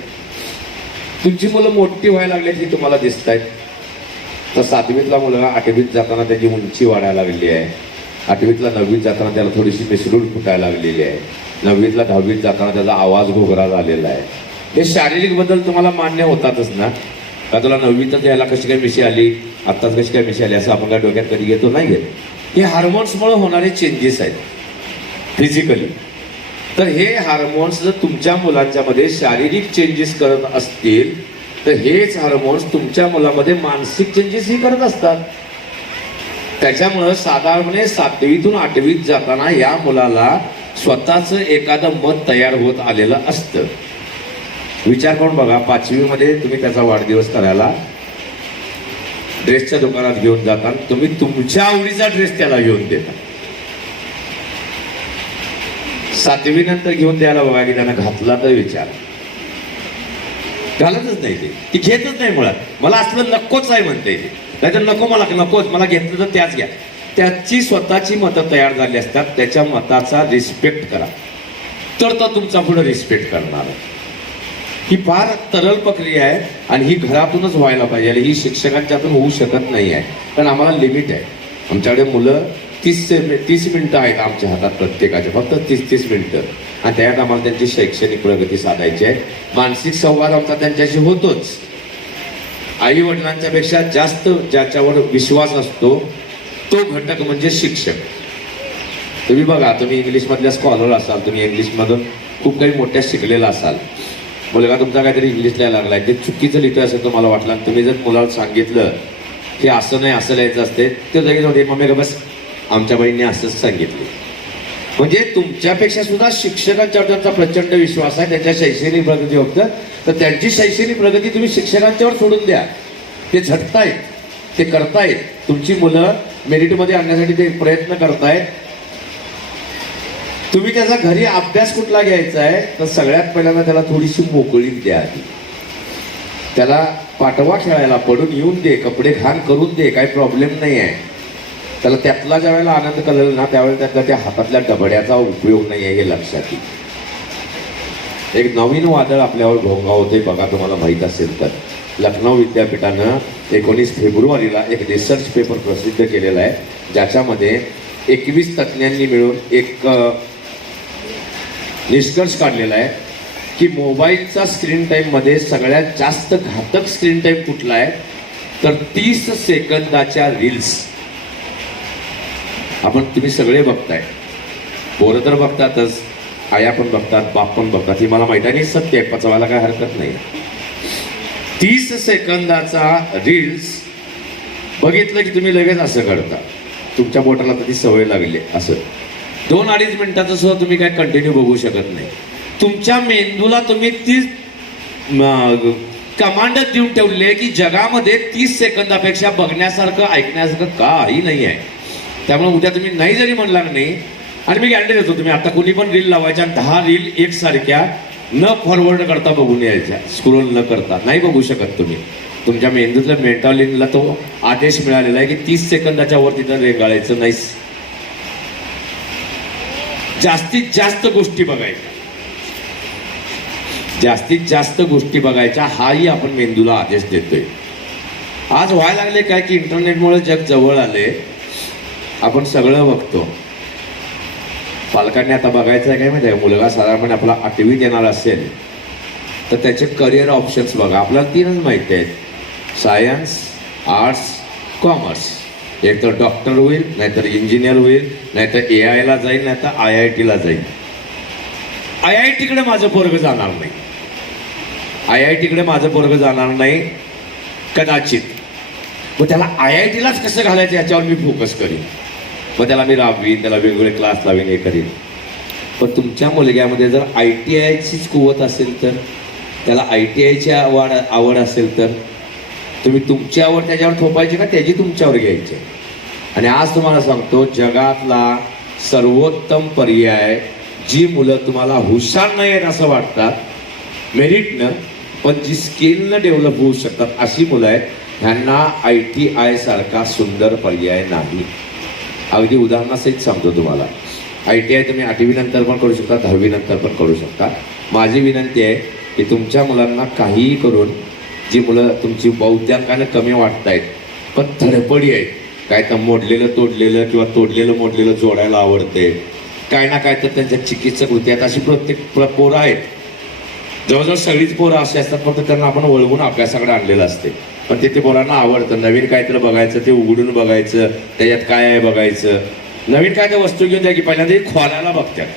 तुमची मुलं मोठी व्हायला लागली की तुम्हाला दिसत आहेत. तर 7वीतला मुलगा 8वीत जाताना त्याची उंची वाढायला लागली आहे, 8वीतला 9वीत जाताना त्याला थोडीशी मिसळून फुटायला लागलेली आहे, 9वीतला 10वीत जाताना त्याचा आवाज घोगरा झालेला आहे. हे शारीरिक बदल तुम्हाला मान्य होतातच ना? का तुला 9वीतच यायला कशी काय मिशी आली, आत्ताच कशी काय मिशी आली असं आपण काय डोक्यात कधी घेतो? नाही घेत. हे हार्मोन्समुळे होणारे चेंजेस आहेत फिजिकली. तर हे हार्मोन्स जर तुमच्या मुलांच्या मध्ये शारीरिक चेंजेस करत असतील तर हेच हार्मोन्स तुमच्या मुलामध्ये मानसिक चेंजेसही करत असतात. त्याच्यामुळं साधारणपणे 7वीतून 8वीत जाताना या मुलाला स्वतःचं एखादं मत तयार होत आलेलं असतं. विचार करून बघा, 5वीमध्ये तुम्ही त्याचा वाढदिवस करायला ड्रेसच्या दुकानात घेऊन जाता, तुम्ही तुमच्या आवडीचा ड्रेस त्याला घेऊन देता. 7वी नंतर घेऊन द्यायला बघा की त्यानं घातला तर विचार, घालतच नाही. ती घेतच नाही. मुळात मला असलं नकोच आहे म्हणते, नाहीतर नको मला नकोच, मला घेतलं तर त्याच घ्या. त्याची स्वतःची मतं तयार झाली असतात. त्याच्या मताचा रिस्पेक्ट करा, तर तो तुमचा पुढे रिस्पेक्ट करणार. ही फार तरल प्रक्रिया आहे आणि ही घरातूनच व्हायला पाहिजे. ही शिक्षकांच्यातून होऊ शकत नाही आहे, कारण आम्हाला लिमिट आहे. आमच्याकडे मुलं 30 मिनिटं आहेत आमच्या हातात प्रत्येकाचे, फक्त 30 मिनिटं, आणि त्यात आम्हाला त्यांची शैक्षणिक प्रगती साधायची आहे. मानसिक संवाद आमचा त्यांच्याशी होतोच. आई वडिलांच्या पेक्षा जास्त ज्याच्यावर विश्वास असतो तो घटक म्हणजे शिक्षक. तुम्ही बघा, तुम्ही इंग्लिशमधल्या स्कॉलर असाल, तुम्ही इंग्लिशमधून खूप काही मोठ्या शिकलेला असाल, मुलगा तुमचा काहीतरी इंग्लिश लिहायला लागलाय, ते चुकीचं लिहितं असेल तुम्हाला वाटलं, आणि तुम्ही जर मुलाला सांगितलं की असं नाही असं लिहायचं असते, ते जागी होते मम्मी का बस आमच्या बहिणीने असंच सांगितले. म्हणजे तुमच्यापेक्षा सुद्धा शिक्षकांच्यावर त्यांचा प्रचंड विश्वास आहे, त्यांच्या शैक्षणिक प्रगती होतं. तर त्यांची शैक्षणिक प्रगती तुम्ही शिक्षकांच्यावर सोडून द्या. ते झटतायत, ते करतायत. तुमची मुलं मेरिटमध्ये आणण्यासाठी ते प्रयत्न करतायत. तुम्ही त्याचा घरी अभ्यास कुठला घ्यायचा आहे, तर सगळ्यात पहिल्यांदा त्याला थोडीशी मोकळीक द्या. त्याला पाठवा खेळायला, पडून येऊन दे, कपडे घाण करून दे, काही प्रॉब्लेम नाही आहे. त्याला त्यातला ज्या वेळेला आनंद कळेल ना, त्यावेळेला त्यातल्या त्या हातातल्या डबड्याचा उपयोग नाही आहे हे लक्षात येईल. एक नवीन वादळ आपल्यावर घोंगावते बघा, तुम्हाला माहीत असेल तर. लखनौ विद्यापीठानं 19 फेब्रुवारीला एक रिसर्च पेपर प्रसिद्ध केलेला आहे, ज्याच्यामध्ये 21 तज्ज्ञांनी मिळून एक निष्कर्ष काढलेला आहे की मोबाईलचा स्क्रीन टाईममध्ये सगळ्यात जास्त घातक स्क्रीन टाईम कुठला आहे, तर 30 सेकंदाच्या रील्स. आपण तुम्ही सगळे बघताय, पोरं तर बघतातच, आया पण बघतात, बाप पण बघतात, हे मला माहिती आहे आणि सत्य आहे, पचवायला काय हरकत नाही. 30 सेकंदाचा रील्स बघितलं की तुम्ही लगेच असं करता, तुमच्या बोटाला तर ती सवय लागली. असं 2-2.5 मिनिटाचं सुद्धा तुम्ही काय कंटिन्यू बघू शकत नाही. तुमच्या मेंदूला तुम्ही ती कमांडच देऊन ठेवली आहे की जगामध्ये 30 सेकंदापेक्षा बघण्यासारखं ऐकण्यासारखं काही नाही आहे. त्यामुळे उद्या तुम्ही नाही जरी म्हणला नाही, आणि मी गॅरंटी देतो तुम्ही आता कोणी पण रील लावायच्या 10 रील एकसारख्या न फॉरवर्ड करता बघून यायच्या, स्क्रोल न करता नाही बघू शकत तुम्ही. तुमच्या मेंदूतल्या मेंटॉलिनला तो आदेश मिळालेला आहे की 30 सेकंदाच्या वर तिथं रेंगाळायचं नाहीस. जास्तीत जास्त गोष्टी बघायच्या, जास्तीत जास्त गोष्टी बघायच्या, हाही आपण मेंदूला आदेश देतोय. आज व्हायला लागले काय की इंटरनेटमुळे जग जवळ आले, आपण सगळं बघतो. पालकांनी आता बघायचं आहे काय माहिती आहे, मुलगा साधारणपणे आपला 8वीत येणार असेल तर त्याचे करिअर ऑप्शन्स बघा. आपल्याला 3च माहिती आहेत, सायन्स, आर्ट्स, कॉमर्स. एक तर डॉक्टर होईल, नाहीतर इंजिनियर होईल, नाहीतर AI ला जाईल, नाहीतर IIT ला जाईल. IIT कडे माझं पोरगं जाणार नाही, IIT कडे माझं पोरगं जाणार नाही कदाचित. मग त्याला IIT लाच कसं घालायचं याच्यावर मी फोकस करीन, मग त्याला मी राबवीन, त्याला वेगवेगळे क्लास लावीन, हे करीन. पण तुमच्या मुलग्यामध्ये जर ITIचीच कुवत असेल तर, त्याला ITIची आवड असेल तर तुम्ही तुमची आवड त्याच्यावर थोपायची का त्याची तुमच्यावर घ्यायची. आणि आज तुम्हाला सांगतो, जगातला सर्वोत्तम पर्याय, जी मुलं तुम्हाला हुशार नाही आहेत असं वाटतात मेरिटनं, पण जी स्किलनं डेव्हलप होऊ शकतात अशी मुलं आहेत, ह्यांना ITI सारखा सुंदर पर्याय नाही. अगदी उदाहरणासहित सांगतो तुम्हाला. ITI तुम्ही 8वी नंतर पण करू शकता, 10वी नंतर पण करू शकता. माझी विनंती आहे की तुमच्या मुलांना काहीही करून, जी मुलं तुमची बौद्धिकानं कमी वाटत आहेत पण धडपडी आहेत, काय तर मोडलेलं तोडलेलं किंवा तोडलेलं मोडलेलं जोडायला आवडते, काय ना काय तर त्यांच्या चिकित्सक होते आहेत, अशी प्रत्येक पोरं आहेत. जवळजवळ सगळीच पोरं अशी असतात, फक्त त्यांना आपण वळवून अभ्यासाकडे आणलेलं असते. पण ते पोरांना आवडतं, नवीन काहीतरी बघायचं, ते उघडून बघायचं, त्याच्यात काय आहे बघायचं, नवीन काय ते वस्तू घेऊन द्या की पहिल्यांदा ते खोलायला बघतात.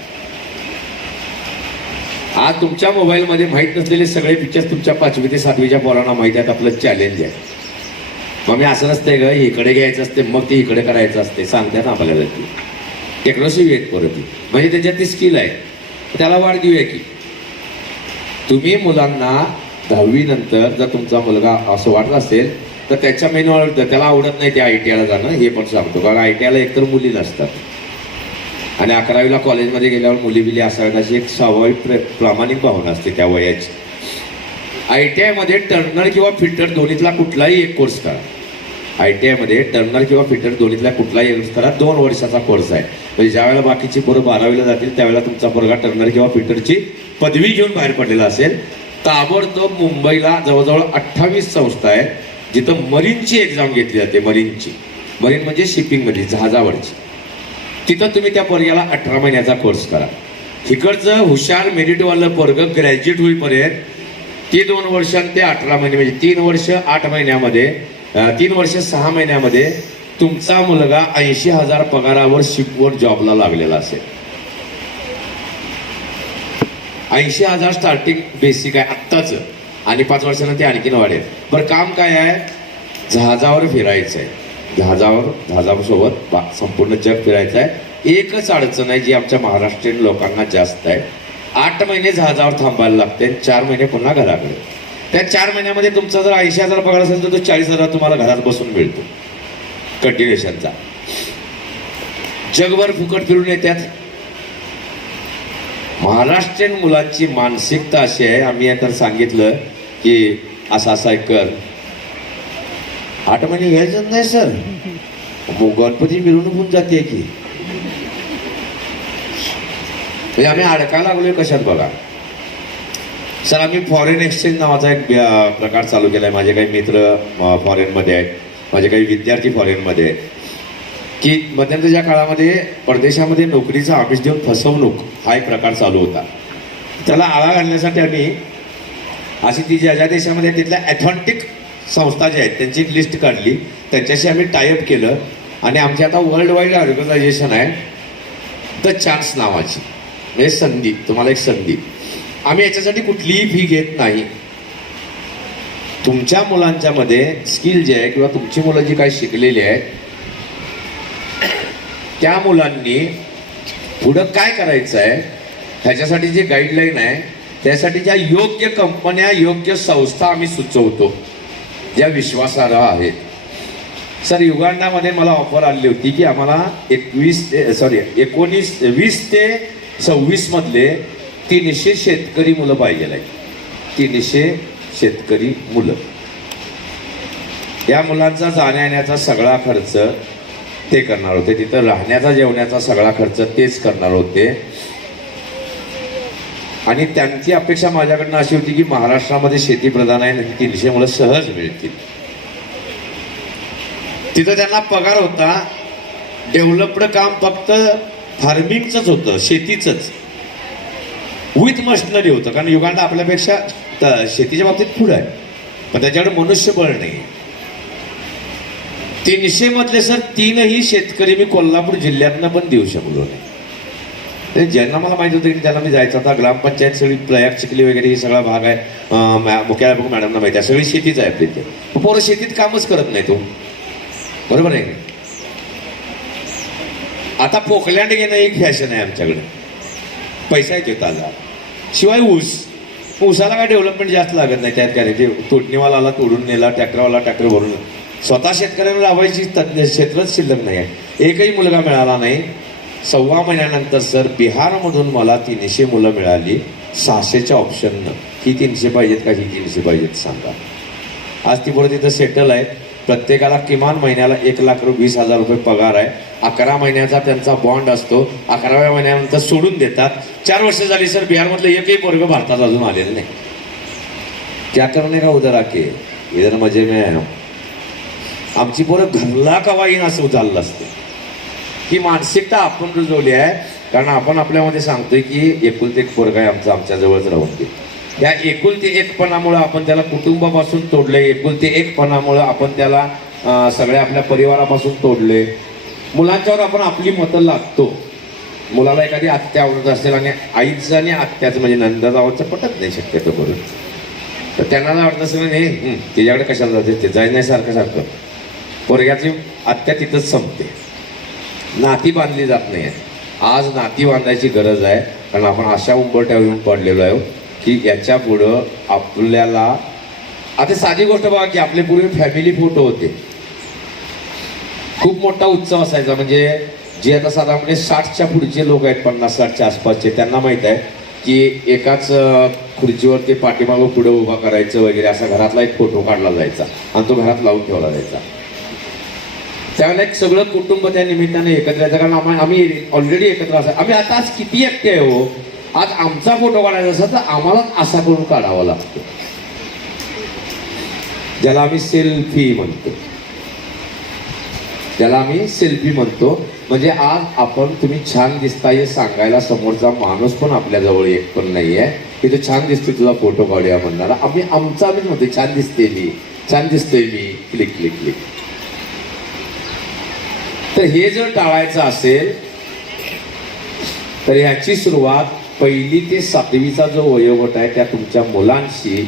आज तुमच्या मोबाईलमध्ये माहीत नसलेले सगळे पिक्चर्स तुमच्या 5वी ते 7वीच्या पोरांना माहीत आहेत. आपलं चॅलेंज आहे. मग मी असं नसतंय ग, इकडे घ्यायचं असते मग ते इकडे करायचं असते, सांगतात ना आपल्याला. ती टेक्नॉलॉजी येत परत ती, म्हणजे त्याच्यात ती स्किल आहे, त्याला वाढ देऊया की. तुम्ही मुलांना 10वी नंतर जर तुमचा मुलगा असं वाटत असेल तर त्याच्या मेनू त्याला आवडत नाही ते ITI ला जाणं, हे पण सांगतो. कारण ITI ला एकतर मुली नसतात आणि 11वीला कॉलेजमध्ये गेल्यावर मुली बिली असाव्यात अशी एक स्वाभाविक प्रामाणिक भावना असते त्या वयाची. ITI मध्ये टर्नर किंवा फिल्टर दोन्हीतला कुठलाही एक कोर्स करा. ITI मध्ये टर्नर किंवा फिल्टर दोन्हीतला कुठलाही एक कोर्स करा. 2 वर्षाचा कोर्स आहे. म्हणजे ज्यावेळेला बाकीची पोरं 12वीला जातील त्यावेळेला तुमचा पोरगा टर्नर किंवा फिल्टरची पदवी घेऊन बाहेर पडलेला असेल. ताबडतोब मुंबईला जवळजवळ 28 संस्था आहेत जिथं मरीनची एक्झाम घेतली जाते. मरीन म्हणजे शिपिंगमध्ये, जहाजावरची. तिथं तुम्ही त्या पोरग्याला 18 महिन्याचा कोर्स करा. इकडचं हुशार मेरिटवालं पोरग ग्रॅज्युएट होईपर्यंत ते 2 वर्ष आणि ते 18 महिने, म्हणजे 3 वर्ष 8 महिन्यामध्ये, 3 वर्ष 6 महिन्यामध्ये तुमचा मुलगा 80,000 पगारावर शिपवर जॉबला लागलेला असेल. 80,000 स्टार्टिंग बेसिक आहे आत्ताच, आणि 5 वर्षांना ते आणखीन वाढेल. बरं, काम काय आहे? जहाजावर फिरायचं आहे. जहाजासोबत संपूर्ण जग फिरायचं आहे. एकच अडचण आहे जी आमच्या महाराष्ट्रीयन लोकांना जास्त आहे. 8 महिने जहाजावर थांबायला लागते, 4 महिने पुन्हा घराकडे. त्या 4 महिन्यामध्ये तुमचा जर 80,000 पगार असेल तर तो 40,000 तुम्हाला घरात बसून मिळतो कंटिन्युएशनचा. जगभर फुकट फिरून येतात. महाराष्ट्रीयन मुलांची मानसिकता अशी आहे, आम्ही आता सांगितलं की असं कर, 8 महिने घ्यायचं नाही सर, गणपती मिरवणूक होऊन जाते की. म्हणजे आम्ही अडकायला लागलोय कशात बघा सर. आम्ही फॉरेन एक्सचेंज नावाचा एक प्रकार चालू केला आहे. माझे काही मित्र फॉरेनमध्ये आहेत, माझे काही विद्यार्थी फॉरेनमध्ये आहेत, की मध्यंतरीच्या काळामध्ये परदेशामध्ये नोकरीचा आमिष देऊन फसवणूक हा एक प्रकार चालू होता. त्याला आळा घालण्यासाठी आम्ही अशी ती ज्या देशामध्ये तिथल्या ॲथॉन्टिक संस्था ज्या आहेत त्यांची एक लिस्ट काढली, त्यांच्याशी आम्ही टायअप केलं आणि आमची आता वर्ल्ड वाईड ऑर्गनायझेशन आहे द चान्स नावाची, म्हणजे संधी, तुम्हाला एक संधी. आम्ही याच्यासाठी कुठलीही फी घेत नाही. तुमच्या मुलांच्या मध्ये स्किल जे आहे किंवा तुमची मुलं जी काही शिकलेली आहेत त्या मुलांनी पुढं काय करायचं आहे ह्याच्यासाठी जे गाईडलाईन आहे त्यासाठी ज्या योग्य कंपन्या, योग्य संस्था आम्ही सुचवतो ज्या विश्वासार्ह आहेत. सर, युगांडामध्ये मला ऑफर आली होती की आम्हाला 20 ते 26 मधले 300 शेतकरी मुलं पाहिजे आहेत. 300 शेतकरी मुलं. या मुलांचा जाण्या येण्याचा सगळा खर्च ते करणार होते, तिथं राहण्याचा जेवण्याचा सगळा खर्च तेच करणार होते. आणि त्यांची अपेक्षा माझ्याकडनं अशी होती की महाराष्ट्रामध्ये शेती प्रधान आहे, 300 मुलं सहज मिळतील. तिथं त्यांना पगार होता, डेव्हलपड काम फक्त फार्मिंगचंच होतं, शेतीचंच विथ मशिनरी होतं. कारण युगांडा आपल्यापेक्षा शेतीच्या बाबतीत पुढं आहे, पण त्याच्याकडे मनुष्यबळ नाही. 300 मधले सर 3ही शेतकरी मी कोल्हापूर जिल्ह्यातनं पण देऊ शकलो नाही. ज्यांना मला माहिती होतं की त्यांना मी जायचं होता, ग्रामपंचायत सगळी प्रयाग चिखली वगैरे ही सगळा भाग आहे, मुख्याध्यापक मॅडमना माहिती आहे, सगळी शेतीच आहे आपली इथे. पोरं शेतीत कामच करत नाही, तो बरोबर आहे. आता पोकलँड घेणं एक फॅशन आहे आमच्याकडे, पैसा येतो ताजा. शिवाय ऊसाला काय डेव्हलपमेंट जास्त लागत नाही, त्यात काय ते तोडणीवाला तोडून नेला, ट्रॅक्टरवाला ट्रॅक्टर भरून. स्वतः शेतकऱ्यांना लावायची क्षेत्रच शिल्लक नाही आहे. एकही मुलगा मिळाला नाही. 1.25 महिन्यानंतर सर बिहारमधून मला 300 मुलं मिळाली 600च्या ऑप्शननं. ही 300 पाहिजेत का, ही 300 पाहिजेत सांगा. आज ती पोरं तिथं सेटल आहेत. प्रत्येकाला किमान महिन्याला 1,20,000 रुपये पगार आहे. 11 महिन्याचा त्यांचा बॉन्ड असतो. 11व्या महिन्यानंतर सोडून देतात. 4 वर्ष झाली सर बिहारमधलं एकही पोरगं भारतात अजून आलेलं नाही. क्या करणे का उधर आके, इधर मजे में आहे. आमची पोरं घरला कवाईन असं चाललं असतं. ही मानसिकता आपण रुजवली आहे, कारण आपण आपल्यामध्ये सांगतोय की एकुलते एक पोरगा आहे आमचं, आमच्याजवळच राहून दे. या एकुलते एकपणामुळं आपण त्याला कुटुंबापासून तोडले, एकुलते एकपणामुळं आपण त्याला सगळ्या आपल्या परिवारापासून तोडले. मुलांच्यावर आपण आपली मतं लागतो. मुलाला एखादी आत्या आवडत असेल आणि आईचं आणि आत्याचं म्हणजे नंदाजावचं पटत नाही शक्यतो करून, तर त्यांना वाटत असेल नाही तिच्याकडे कशाला जाते, ते जायचं नाही सारखं सारखं. पोरग्याची आत्या तिथंच संपते, नाती बांधली जात नाही. आज नाती बांधायची गरज आहे, कारण आपण अशा उंबरठ्यावर येऊन पडलेलो आहे की याच्या पुढं आपल्याला. आता साधी गोष्ट बघा की आपले पूर्वी फॅमिली फोटो होते, खूप मोठा उत्सव असायचा. म्हणजे जे आता साधारणपणे 60च्या पुढचे लोक आहेत, 50-60च्या आसपासचे, त्यांना माहीत आहे की एकाच खुर्चीवर ते पाठीमागं पुढं उभा करायचं वगैरे, असा घरातला एक फोटो काढला जायचा आणि तो घरात लावून ठेवला जायचा. त्यावेळेला एक सगळं कुटुंब त्या निमित्ताने एकत्र यायचं, कारण आम्ही ऑलरेडी एकत्र असायचं. आम्ही आता आज किती एकटे आहे हो, आज आमचा फोटो काढायचा असेल तर आम्हाला असा करून काढावा लागतो, ज्याला आम्ही सेल्फी म्हणतो. म्हणजे आज आपण तुम्ही छान दिसता हे सांगायला समोरचा माणूस पण आपल्या जवळ एक पण नाही आहे की तो छान दिसतोय तुझा फोटो काढूया म्हणणारा. आम्हीच म्हणतो छान दिसतोय मी, क्लिक क्लिक क्लिक. तर हे जर टाळायचं असेल तर ह्याची सुरुवात 1ली ते 7वीचा जो वयोगट आहे त्या तुमच्या मुलांशी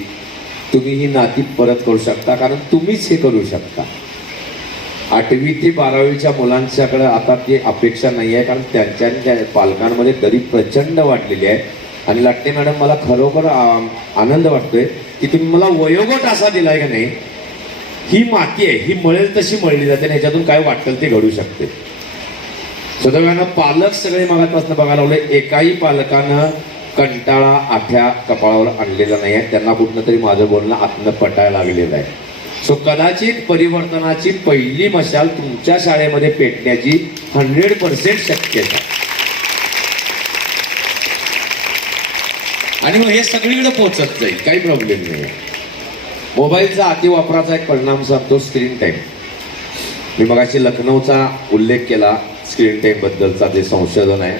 तुम्ही ही नाती परत करू शकता, कारण तुम्हीच हे करू शकता. 8वी ते 12वीच्या मुलांच्याकडे आता ती अपेक्षा नाही आहे, कारण त्यांच्या पालकांमध्ये दरी प्रचंड वाढलेली आहे. आणि लाट्टे मॅडम, मला खरोखर आनंद वाटतोय की तुम्ही मला वयोगट असा दिलाय का नाही. ही माती आहे, ही मळेल तशी मळली जाते आणि ह्याच्यातून काय वाटेल ते घडू शकते. सदैवानं पालक सगळे मागापासून बघायला लागले, एकाही पालकानं कंटाळा आठ्या कपाळावर आणलेला नाही आहे. त्यांना कुठनं तरी माझं बोलणं आतनं पटायला लागलेलं आहे. सो कदाचित परिवर्तनाची पहिली मशाल तुमच्या शाळेमध्ये पेटण्याची 100% शक्यता. आणि मग हे सगळीकडे पोहोचत जाईल, काही प्रॉब्लेम नाही. मोबाईलचा अतिवापराचा एक परिणाम सांगतो, स्क्रीन टाईम. मी मगाशी लखनौचा उल्लेख केला, स्क्रीन टाईम बद्दलचा जे संशोधन आहे.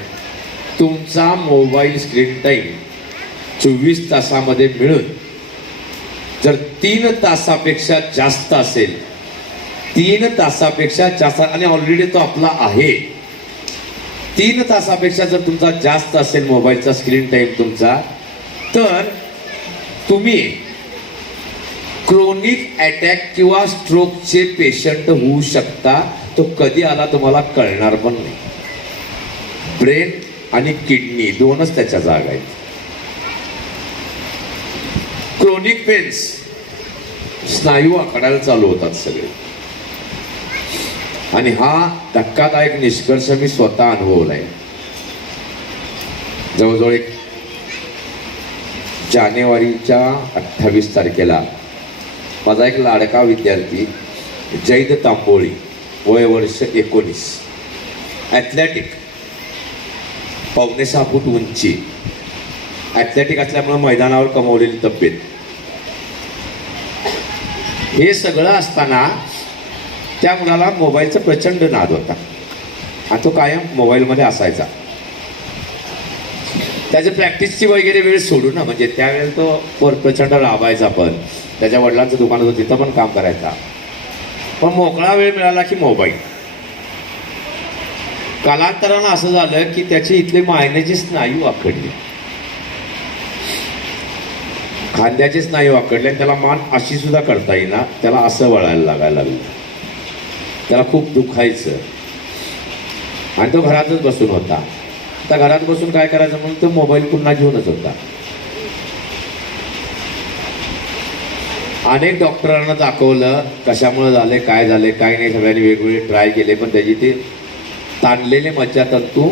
तुमचा मोबाईल स्क्रीन टाईम 24 तासामध्ये मिळून जर 3 तासापेक्षा जास्त असेल 3 तासापेक्षा जास्त, आणि ऑलरेडी तो आपला आहे. 3 तासापेक्षा जर तुमचा जास्त असेल मोबाईलचा स्क्रीन टाइम तुमचा, तर तुम्ही क्रोनिक अटॅक किंवा स्ट्रोकचे पेशंट होऊ शकता. तो कधी आला तुम्हाला कळणार पण नाही. ब्रेन आणि किडनी दोनच त्याच्या जागा आहेत. क्रोनिक पेन्स, स्नायू आकडायला चालू होतात सगळे. आणि हा धक्कादायक निष्कर्ष मी स्वतः अनुभवलाय. जवळजवळ एक जानेवारीच्या 28 तारखेला माझा एक लाडका विद्यार्थी जैद तांबोळी, वय वर्ष 19, ॲथलेटिक, 5.6 फूट उंची, ॲथलेटिक असल्यामुळे मैदानावर कमवलेली तब्येत, हे सगळं असताना त्या मुलाला मोबाईलचा प्रचंड नाद होता आणि तो कायम मोबाईलमध्ये असायचा. त्याची प्रॅक्टिसची वगैरे वेळ सोडू ना, म्हणजे त्यावेळेला तो प्रचंड राबायचा. पण त्याच्या वडिलांचं दुकान होतं, तिथं पण काम करायचा. पण मोकळा वेळ मिळाला की मोबाईल. कालांतरानं असं झालं की त्याची इथले मायनेची स्नायू आखडली, खांद्याचे स्नायू आखडले आणि त्याला मान अशी सुद्धा करता येईना. त्याला असं वळायला लागायला लागलं. त्याला खूप दुखायचं आणि तो घरातच बसून होता. आता घरात बसून काय करायचं म्हणून तो मोबाईल पुन्हा घेऊनच होता. अनेक डॉक्टरांना दाखवलं कशामुळे झाले, काय झाले, काय नाही. सगळ्यांनी वेगवेगळे ट्राय केले, पण त्याची ते ताणलेले मज्जातंतू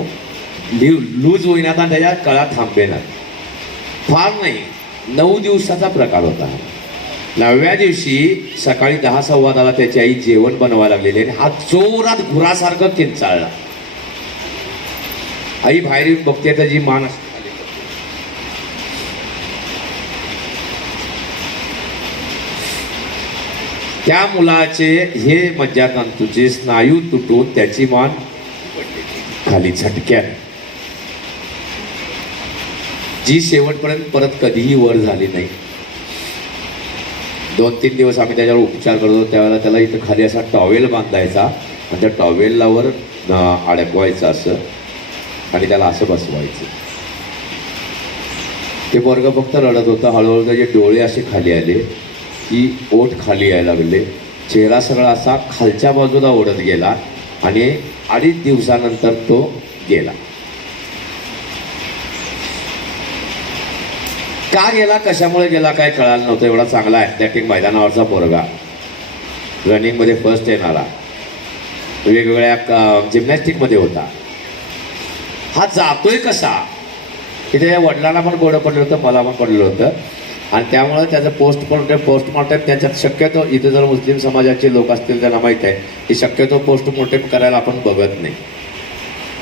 लूज होईनात आणि त्याच्या कळा थांबेनात. फार नाही, 9 दिवसाचा प्रकार होता. 9व्या दिवशी सकाळी 10:15 त्याची आई जेवण बनवायला लागलेली आणि हा जोरात घुरासारखं किंचाळला. आई बाहेर येऊन बघते, त्याची मान त्या मुलाचे हे मज्जातंतूचे स्नायू तुटून त्याची मान खाली झटक्याने, जी शेवटपर्यंत परत कधीही वर झाली नाही. 2-3 दिवस आम्ही त्याच्यावर उपचार करतो. त्यावेळेला त्याला इथं खाली असा टॉवेल बांधायचा आणि त्या टॉवेलवर अडकवायचं असं आणि त्याला असं बसवायचं. ते वर्ग फक्त रडत होतं. हळूहळू त्याचे डोळे असे खाली आले की ओठ खाली यायला लागले. चेहरा सगळा असा खालच्या बाजूला ओढत गेला आणि 2.5 दिवसानंतर तो गेला. का गेला, कशामुळे गेला काय कळालं नव्हतं. एवढा चांगला ॲथलेटिक मैदानावरचा पोरगा, रनिंगमध्ये फर्स्ट येणारा, वेगवेगळ्या जिम्नॅस्टिकमध्ये होता. हा जातोय कसा की त्याच्या वडिलांना पण गोडं पडलं होतं, मला पण पडलं होतं. आणि त्यामुळं त्याचं पोस्टमॉर्टम त्याच्यात शक्यतो, इथं जर मुस्लिम समाजाचे लोक असतील त्यांना माहीत आहे की शक्यतो पोस्टमॉर्टम करायला आपण बघत नाही.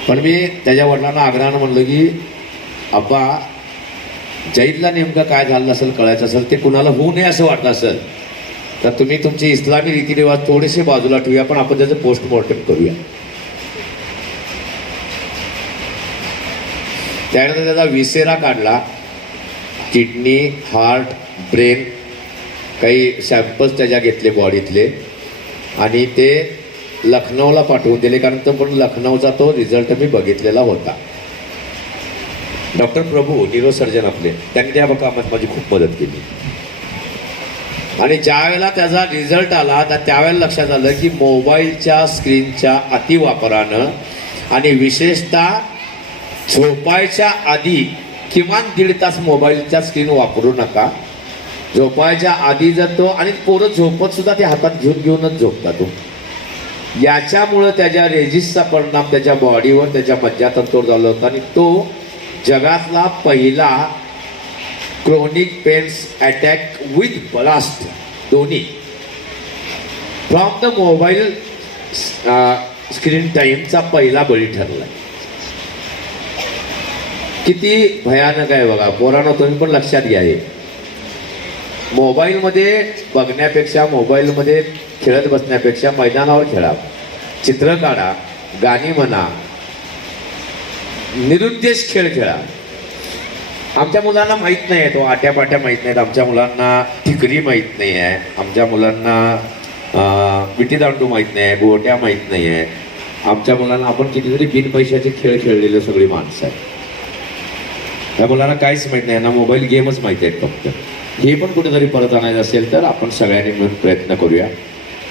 पण मी त्याच्या वडिलांना आग्रहानं म्हणलं की अब्बा, जैदला नेमकं काय झालं असेल, कळायचं असेल, ते कुणाला होऊ नये असं वाटलं असेल तर तुम्ही तुमचे इस्लामी रीतिरिवाज थोडेसे बाजूला ठेवूया, पण आपण त्याचं पोस्टमॉर्टम करूया. त्यानंतर त्याचा विसेरा काढला, किडनी, हार्ट, ब्रेन, काही सॅम्पल्स त्याच्या घेतले बॉडीतले आणि ते लखनौला पाठवून दिले. कारण तो पण लखनौचा तो रिझल्ट मी बघितलेला होता. डॉक्टर प्रभू, न्यूरोसर्जन आपले, त्यांनी त्या कामात माझी खूप मदत केली. आणि ज्या वेळेला त्याचा रिझल्ट आला तर त्यावेळेला लक्षात आलं की मोबाईलच्या स्क्रीनच्या अतिवापरानं आणि विशेषतः झोपायच्या आधी किमान 1.5 तास मोबाईलच्या स्क्रीन वापरू नका. झोपायच्या आधी जर तो, आणि पोरं झोपत सुद्धा ते हातात घेऊनच झोपतात. याच्यामुळं त्याच्या रेजिसचा परिणाम त्याच्या बॉडीवर, त्याच्या मज्जातंतूवर झाला होता. आणि तो जगातला पहिला chronic pains attack with blast, दोन्ही फ्रॉम द मोबाईल स्क्रीन टाईमचा पहिला बळी ठरला. किती भयानक आहे बघा. पोरांनो, तुम्ही पण लक्षात घ्या. हे मोबाईलमध्ये बघण्यापेक्षा, मोबाईलमध्ये खेळत बसण्यापेक्षा मैदानावर खेळा, चित्र काढा, गाणी म्हणा, निरुद्देश खेळ खेळा. आमच्या मुलांना माहीत नाही आहे तो आट्यापाट्या माहीत नाहीत. आमच्या मुलांना ठिकरी माहीत नाही आहे. आमच्या मुलांना विटीदांडू माहीत नाही आहे, गोट्या माहीत नाही आहे. आमच्या मुलांना आपण कितीतरी बिनपैशाचे खेळ खेळलेले सगळी माणसं आहेत. त्या मुलांना काहीच माहीत नाही, ना मोबाईल गेमच माहिती आहेत फक्त. हे पण कुठेतरी परत आणायचं असेल तर आपण सगळ्यांनी मिळून प्रयत्न करूया.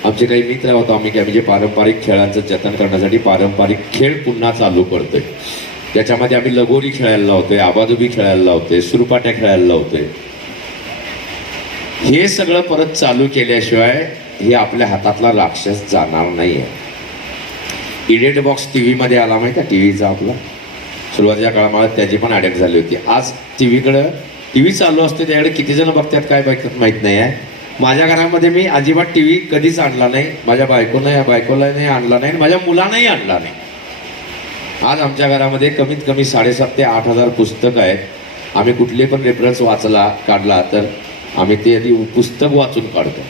आमचे काही मित्र होतो, आम्ही काय म्हणजे पारंपरिक खेळांचं जतन करण्यासाठी पारंपरिक खेळ पुन्हा चालू करतोय. त्याच्यामध्ये आम्ही लगोरी खेळायला लावतोय, आबाधुबी खेळायला लावतोय, सुरपाट्या खेळायला लावतोय. हे सगळं परत चालू केल्याशिवाय हे आपल्या हातातला राक्षस जाणार नाही आहे. इडियट बॉक्स टी व्हीमध्ये आला माहिती आहे, टी व्हीचा आपला सुरुवातीच्या काळामध्ये त्याची पण अडॅक्ट झाली होती. आज टी व्ही चालू असते, त्याकडे किती जण बघतात काय बघतात माहीत नाही आहे. माझ्या घरामध्ये मी अजिबात टी व्ही कधीच आणला नाही, माझ्या बायकोला नाही आणला नाही, माझ्या मुलांनाही आणला नाही. आज आमच्या घरामध्ये कमीत कमी 7,500 ते 8,000 पुस्तकं आहेत. आम्ही कुठले पण रेफरन्स काढला तर आम्ही ते आधी पुस्तक वाचून काढतो.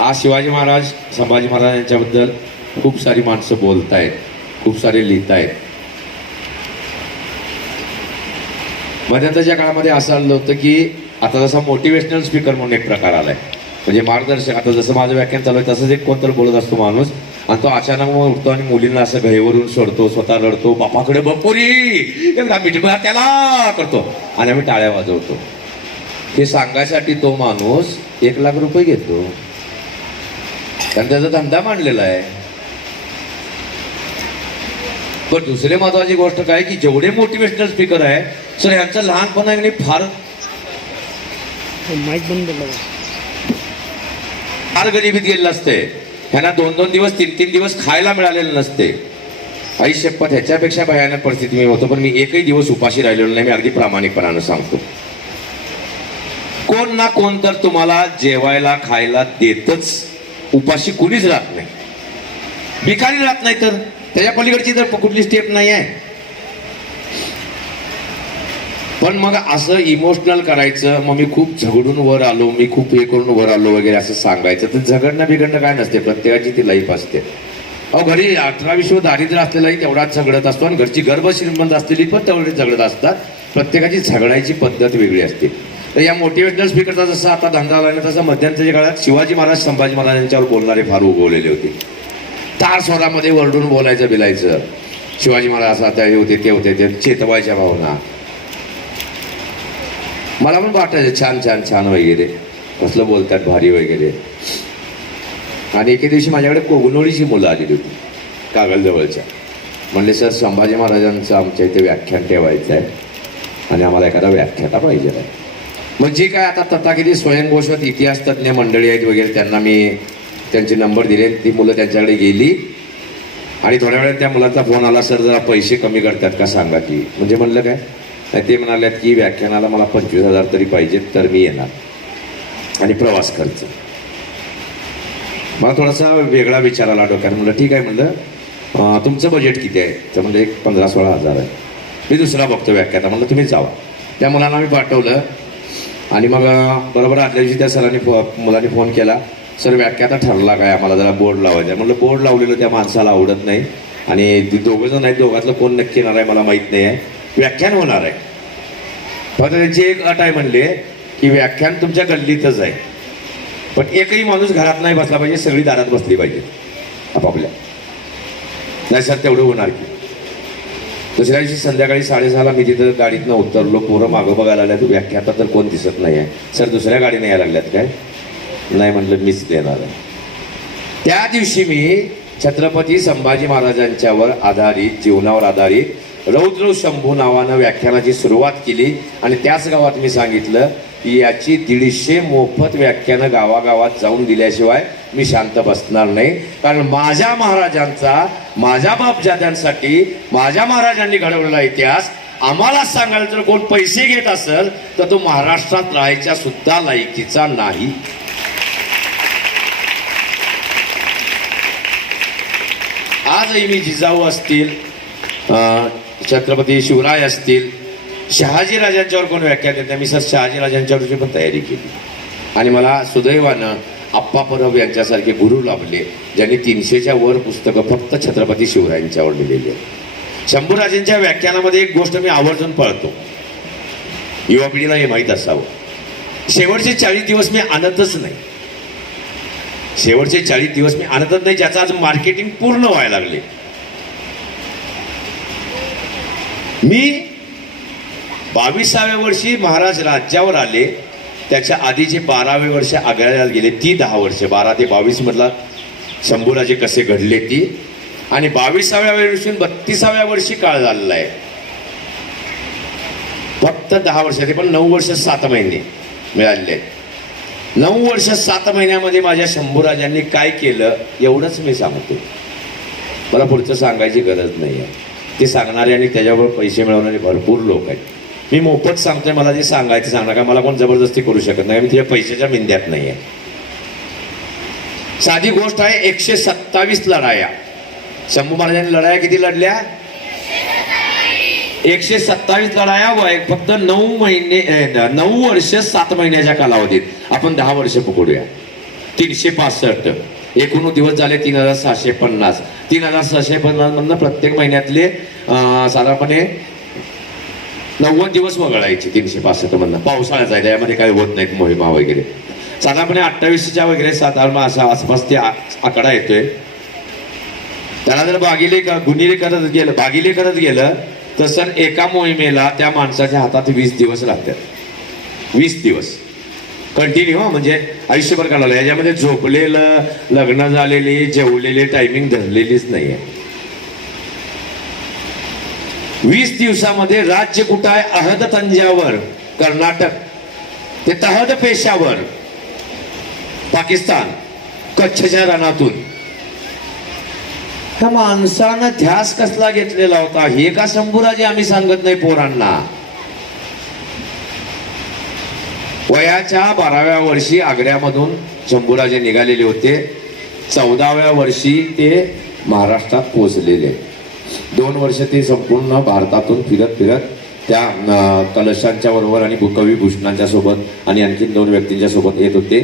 आज शिवाजी महाराज, संभाजी महाराज यांच्याबद्दल खूप सारी माणसं बोलत आहेत, खूप सारे लिहित आहेत. मध्यंतरच्या काळामध्ये असं आलं होतं की आता जसा मोटिवेशनल स्पीकर म्हणून एक प्रकार आलाय, म्हणजे मार्गदर्शक. आता जसं माझं व्याख्यान चालू आहे तसंच एक कोणतरी बोलत असतो माणूस, आणि तो अचानक मग उठतो आणि मुलींना असं घाईवरून सोडतो, स्वतः रडतो, बापाकडे बपोरी एकदा मिठभर त्याला करतो आणि आम्ही टाळ्या वाजवतो. हे सांगायसाठी तो माणूस 1,00,000 रुपये घेतो, कारण त्याचा धंदा मांडलेला आहे. पण दुसरी महत्वाची गोष्ट काय की जेवढे मोटिवेशनल स्पीकर आहे सर यांचं लहानपणाने फार गरिबीत गेलेलं असते. ह्यांना 2-2 दिवस 3-3 दिवस खायला मिळालेलं नसते. आई शपथ ह्याच्यापेक्षा भयानक परिस्थिती मी होतो, पण मी एकही दिवस उपाशी राहिलेलो नाही. मी अगदी प्रामाणिकपणानं सांगतो. कोण ना कोण तर तुम्हाला जेवायला खायला देतच, उपाशी कुणीच राहत नाही. भिकारी राहत नाही, तर त्याच्या पलीकडची तर कुठली स्टेप नाही आहे. पण मग असं इमोशनल करायचं, मग मी खूप झगडून वर आलो, मी खूप हे करून वर आलो वगैरे असं सांगायचं, तर झगडणं बिघडणं काय नसते. प्रत्येकाची ती लाईफ असते. अहो घरी 18-20 दारिद्र्य असलेलाही तेवढाच झगडत असतो, आणि घरची गर्भ श्रीमंत असलेली पण तेवढीच झगडत असतात. प्रत्येकाची झगडायची पद्धत वेगळी असते. तर या मोटिवेशनल स्पीकरचा जसा आता धंदा आला ना, तसा मध्यंतरीच्या काळात शिवाजी महाराज, संभाजी महाराज यांच्यावर बोलणारे फार उगवलेले होते. तार स्वरामध्ये वरडून बोलायचं बिलायचं. शिवाजी महाराज असं आता हे होते, ते होते, ते चेतवायच्या भावना. मला पण वाटायचं छान छान छान वगैरे, कसलं बोलतात भारी वगैरे. आणि एके दिवशी माझ्याकडे कोगनोळीची मुलं आलेली होती कागलजवळच्या. म्हणले सर संभाजी महाराजांचं आमच्या इथे व्याख्यान ठेवायचं आहे आणि आम्हाला एखादा व्याख्याता पाहिजे आहे. मग जे काय आता तथाकथित स्वयंघोषित इतिहास तज्ज्ञ मंडळी आहेत वगैरे, त्यांना मी त्यांचे नंबर दिले. ती मुलं त्यांच्याकडे गेली आणि थोड्या वेळात त्या मुलाचा फोन आला, सर जरा पैसे कमी करतात का सांगा की. म्हणजे म्हणलं काय, ते म्हणाल्यात की व्याख्यानाला मला 25,000 तरी पाहिजेत, तर मी येणार आणि प्रवास खर्च. मला थोडासा वेगळा विचार आला डोक्यात. म्हणलं ठीक आहे, म्हणलं तुमचं बजेट किती आहे. तर म्हणलं एक 15-16 हजार आहे. मी दुसरा बघतो व्याख्याता. म्हणलं तुम्ही जावा. त्या मुलांना मी पाठवलं आणि मग बरोबर आदल्या दिवशी त्या मुलांनी फोन केला, सर व्याख्याता ठरला काय, आम्हाला जरा बोर्ड लावायचा. म्हणलं बोर्ड लावलेलं त्या माणसाला आवडत नाही, आणि 2 जण आहेत, दोघातलं कोण नक्की येणार आहे मला माहीत नाही आहे. व्याख्यान होणार आहे, फक्त त्यांची एक अट आहे म्हणले की व्याख्यान तुमच्या गल्लीतच आहे, पण एकही माणूस घरात नाही बसला पाहिजे, सगळी दारात बसली पाहिजे आपापल्या. नाही सर तेवढं होणार की. दुसऱ्या दिवशी संध्याकाळी 6:30ला मी तिथं गाडीतनं उतरलो. पोरं मागं बघायला लागल्या, तू व्याख्याता तर कोण दिसत नाही आहे. सर दुसऱ्या गाडीने यायला लागल्यात काय. नाही म्हणलं मीच देणार आहे. त्या दिवशी मी छत्रपती संभाजी महाराजांच्यावर आधारित, जीवनावर आधारित रौद्र शंभू नावानं व्याख्यानाची सुरुवात केली. आणि त्याच गावात मी सांगितलं की याची 150 मोफत व्याख्यानं गावागावात जाऊन दिल्याशिवाय मी शांत बसणार नाही. कारण माझ्या महाराजांचा, माझ्या बापजात्यांसाठी माझ्या महाराजांनी घडवलेला इतिहास आम्हाला सांगायला जर कोण पैसे घेत असेल तर तो महाराष्ट्रात राहायच्या सुद्धा लायकीचा नाही. आजही मी जिजाऊ असतील, छत्रपती शिवराय असतील, शहाजी राजांच्यावर कोण व्याख्या देत नाही. मी सर शहाजी राजांच्यावरची पण तयारी केली. आणि मला सुदैवानं आप्पा परब यांच्यासारखे गुरु लाभले, ज्यांनी 300च्या वर पुस्तकं फक्त छत्रपती शिवरायांच्यावर लिहिलेली आहेत. शंभूराजांच्या व्याख्यानामध्ये एक गोष्ट मी आवर्जून पळतो, युवा पिढीला हे माहीत असावं. शेवटचे 40 दिवस मी आणतच नाही. शेवटचे 40 दिवस मी आणतच नाही, ज्याचं आज मार्केटिंग पूर्ण व्हायला लागले. मी 22व्या वर्षी महाराज राज्यावर आले, त्याच्या आधीचे 12वे वर्ष आग्र्याला गेले, ती 10 वर्ष 12 ते 22 मधला शंभूराजे कसे घडले ती, आणि 22व्या वर्षून 32व्या वर्षी काळ झालेला आहे. फक्त 10 वर्ष ते पण 9 वर्ष 7 महिने मिळालेले आहेत. 9 वर्ष 7 महिन्यामध्ये माझ्या शंभूराजांनी काय केलं एवढंच मी सांगतो. मला पुढचं सांगायची गरज नाही आहे. ते सांगणारे आणि त्याच्यावर पैसे मिळवणारे भरपूर लोक आहेत. मी मोफत सांगतोय, मला जे सांगायचं सांगणार का, मला कोण जबरदस्ती करू शकत नाही. मी तुझ्या पैशाच्या मिंद्यात नाही आहे. साधी गोष्ट आहे, 127 लढाया शंभू महाराजांनी लढाया किती लढल्या? 127 लढाया फक्त 9 वर्ष 7 महिन्याच्या कालावधीत. आपण 10 वर्ष पकडूया, 365 एकूण दिवस झाले 3650. 3650 मधनं प्रत्येक महिन्यातले साधारणपणे 90 दिवस वगळायचे 365 मधनं. पावसाळ्याचा आहे, त्यामध्ये काही होत नाहीत मोहिमा वगैरे. साधारणपणे 28च्या वगैरे साधारण असा आसपास ते आकडा येतोय. त्याला जर भागिले करत गेलं तर सर एका मोहिमेला त्या माणसाच्या हातात 20 दिवस लागतात. 20 दिवस कंटिन्यू, म्हणजे आयुष्यभर काढवलं. याच्यामध्ये झोपलेलं, लग्न झालेली, जेवलेली, टायमिंग धरलेलीच नाहीये. 20 दिवसामध्ये राज्य कुठं आहे? अहद तंजावर कर्नाटक, ते तहद पेशावर पाकिस्तान, कच्छच्या रणातून. त्या माणसानं ध्यास कसला घेतलेला होता हे का शंभूराजे आम्ही सांगत नाही पोरांना. वयाच्या 12व्या वर्षी आग्र्यामधून शंभूराजे निघालेले होते. 14व्या वर्षी ते महाराष्ट्रात पोहोचलेले. 2 वर्ष ते संपूर्ण भारतातून फिरत त्या कलशांच्या बरोबर आणि कवी भूषणांच्या सोबत आणि आणखी 2 व्यक्तींच्या सोबत येत होते.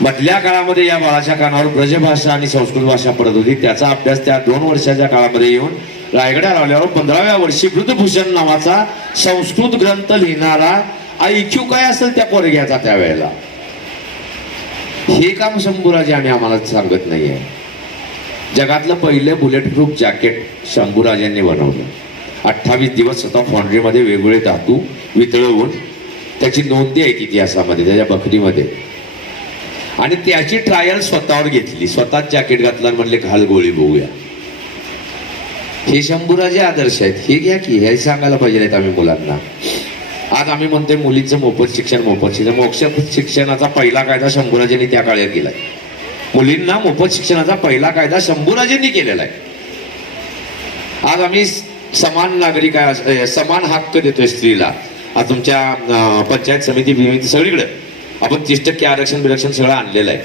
मधल्या काळामध्ये या बाळाच्या कानावर ब्रजभाषा आणि संस्कृत भाषा पडत होती. त्याचा अभ्यास त्या 2 वर्षाच्या काळामध्ये येऊन रायगडावर आल्यावर 15व्या वर्षी बुद्धभूषण नावाचा संस्कृत ग्रंथ लिहिणारा IQ काय असेल त्या पोरग्याचा त्यावेळेला. हे काम शंभूराजे आम्हाला सांगत नाहीये. जगातलं पहिलं बुलेट प्रूफ जॅकेट शंभूराजांनी बनवलं. 28 दिवस स्वतः फॉन्ड्रीमध्ये वेगवेगळे धातू वितळवून त्याची नोंदी आहे इतिहासामध्ये, त्याच्या बखरीमध्ये. आणि त्याची ट्रायल स्वतःवर घेतली. स्वतःच जॅकेट घातला आणि म्हणले घाल गोळी बघूया. हे शंभूराजे आदर्श आहेत. हे घ्या की, हे सांगायला पाहिजे आम्ही मुलांना. आज आम्ही म्हणतोय मुलींचं मोफत शिक्षणाचा पहिला कायदा शंभूराजेंनी त्या काळात केलाय. मुलींना मोफत शिक्षणाचा पहिला कायदा शंभूराजेंनी केलेला आहे. आज आम्ही समान नागरिक समान हक्क देतोय स्त्रीला. आज तुमच्या पंचायत समिती सगळीकडे आपण 30% आरक्षण सगळं आणलेलं आहे.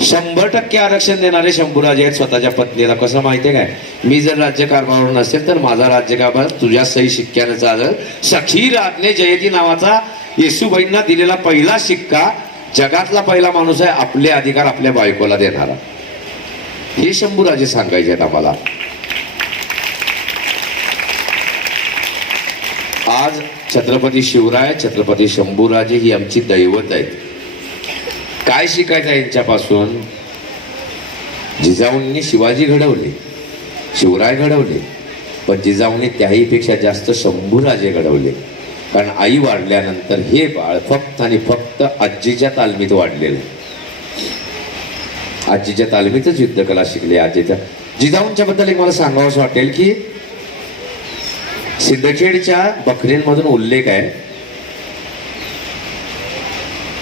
100% आरक्षण देणारे शंभूराजे आहेत स्वतःच्या पत्नीला. कसं माहितीये काय, मी जर राज्यकारभारावर नसेल तर माझा राज्यकारभार तुझ्या सही शिक्क्यानं चालेल. सखी राजने जयती नावाचा येसूबाईंना दिलेला पहिला शिक्का जगातला पहिला माणूस आहे आपले अधिकार आपल्या बायकोला देणारा. हे शंभूराजे सांगायचे आहेत आम्हाला. आज छत्रपती शिवराय, छत्रपती शंभूराजे ही आमची दैवत आहेत. काय शिकायचं आहे यांच्यापासून? जिजाऊंनी शिवाजी घडवले, शिवराय घडवले, पण जिजाऊंनी त्याहीपेक्षा जास्त शंभूराजे घडवले. कारण आई वाढल्यानंतर हे बाळ फक्त आणि फक्त आजीच्या तालमीत वाढलेलं. आजीच्या तालमीतच युद्धकला शिकले. आजीच्या जिजाऊंच्या बद्दल एक मला सांगावंसं वाटेल की सिंदखेडच्या बखरींमधून उल्लेख आहे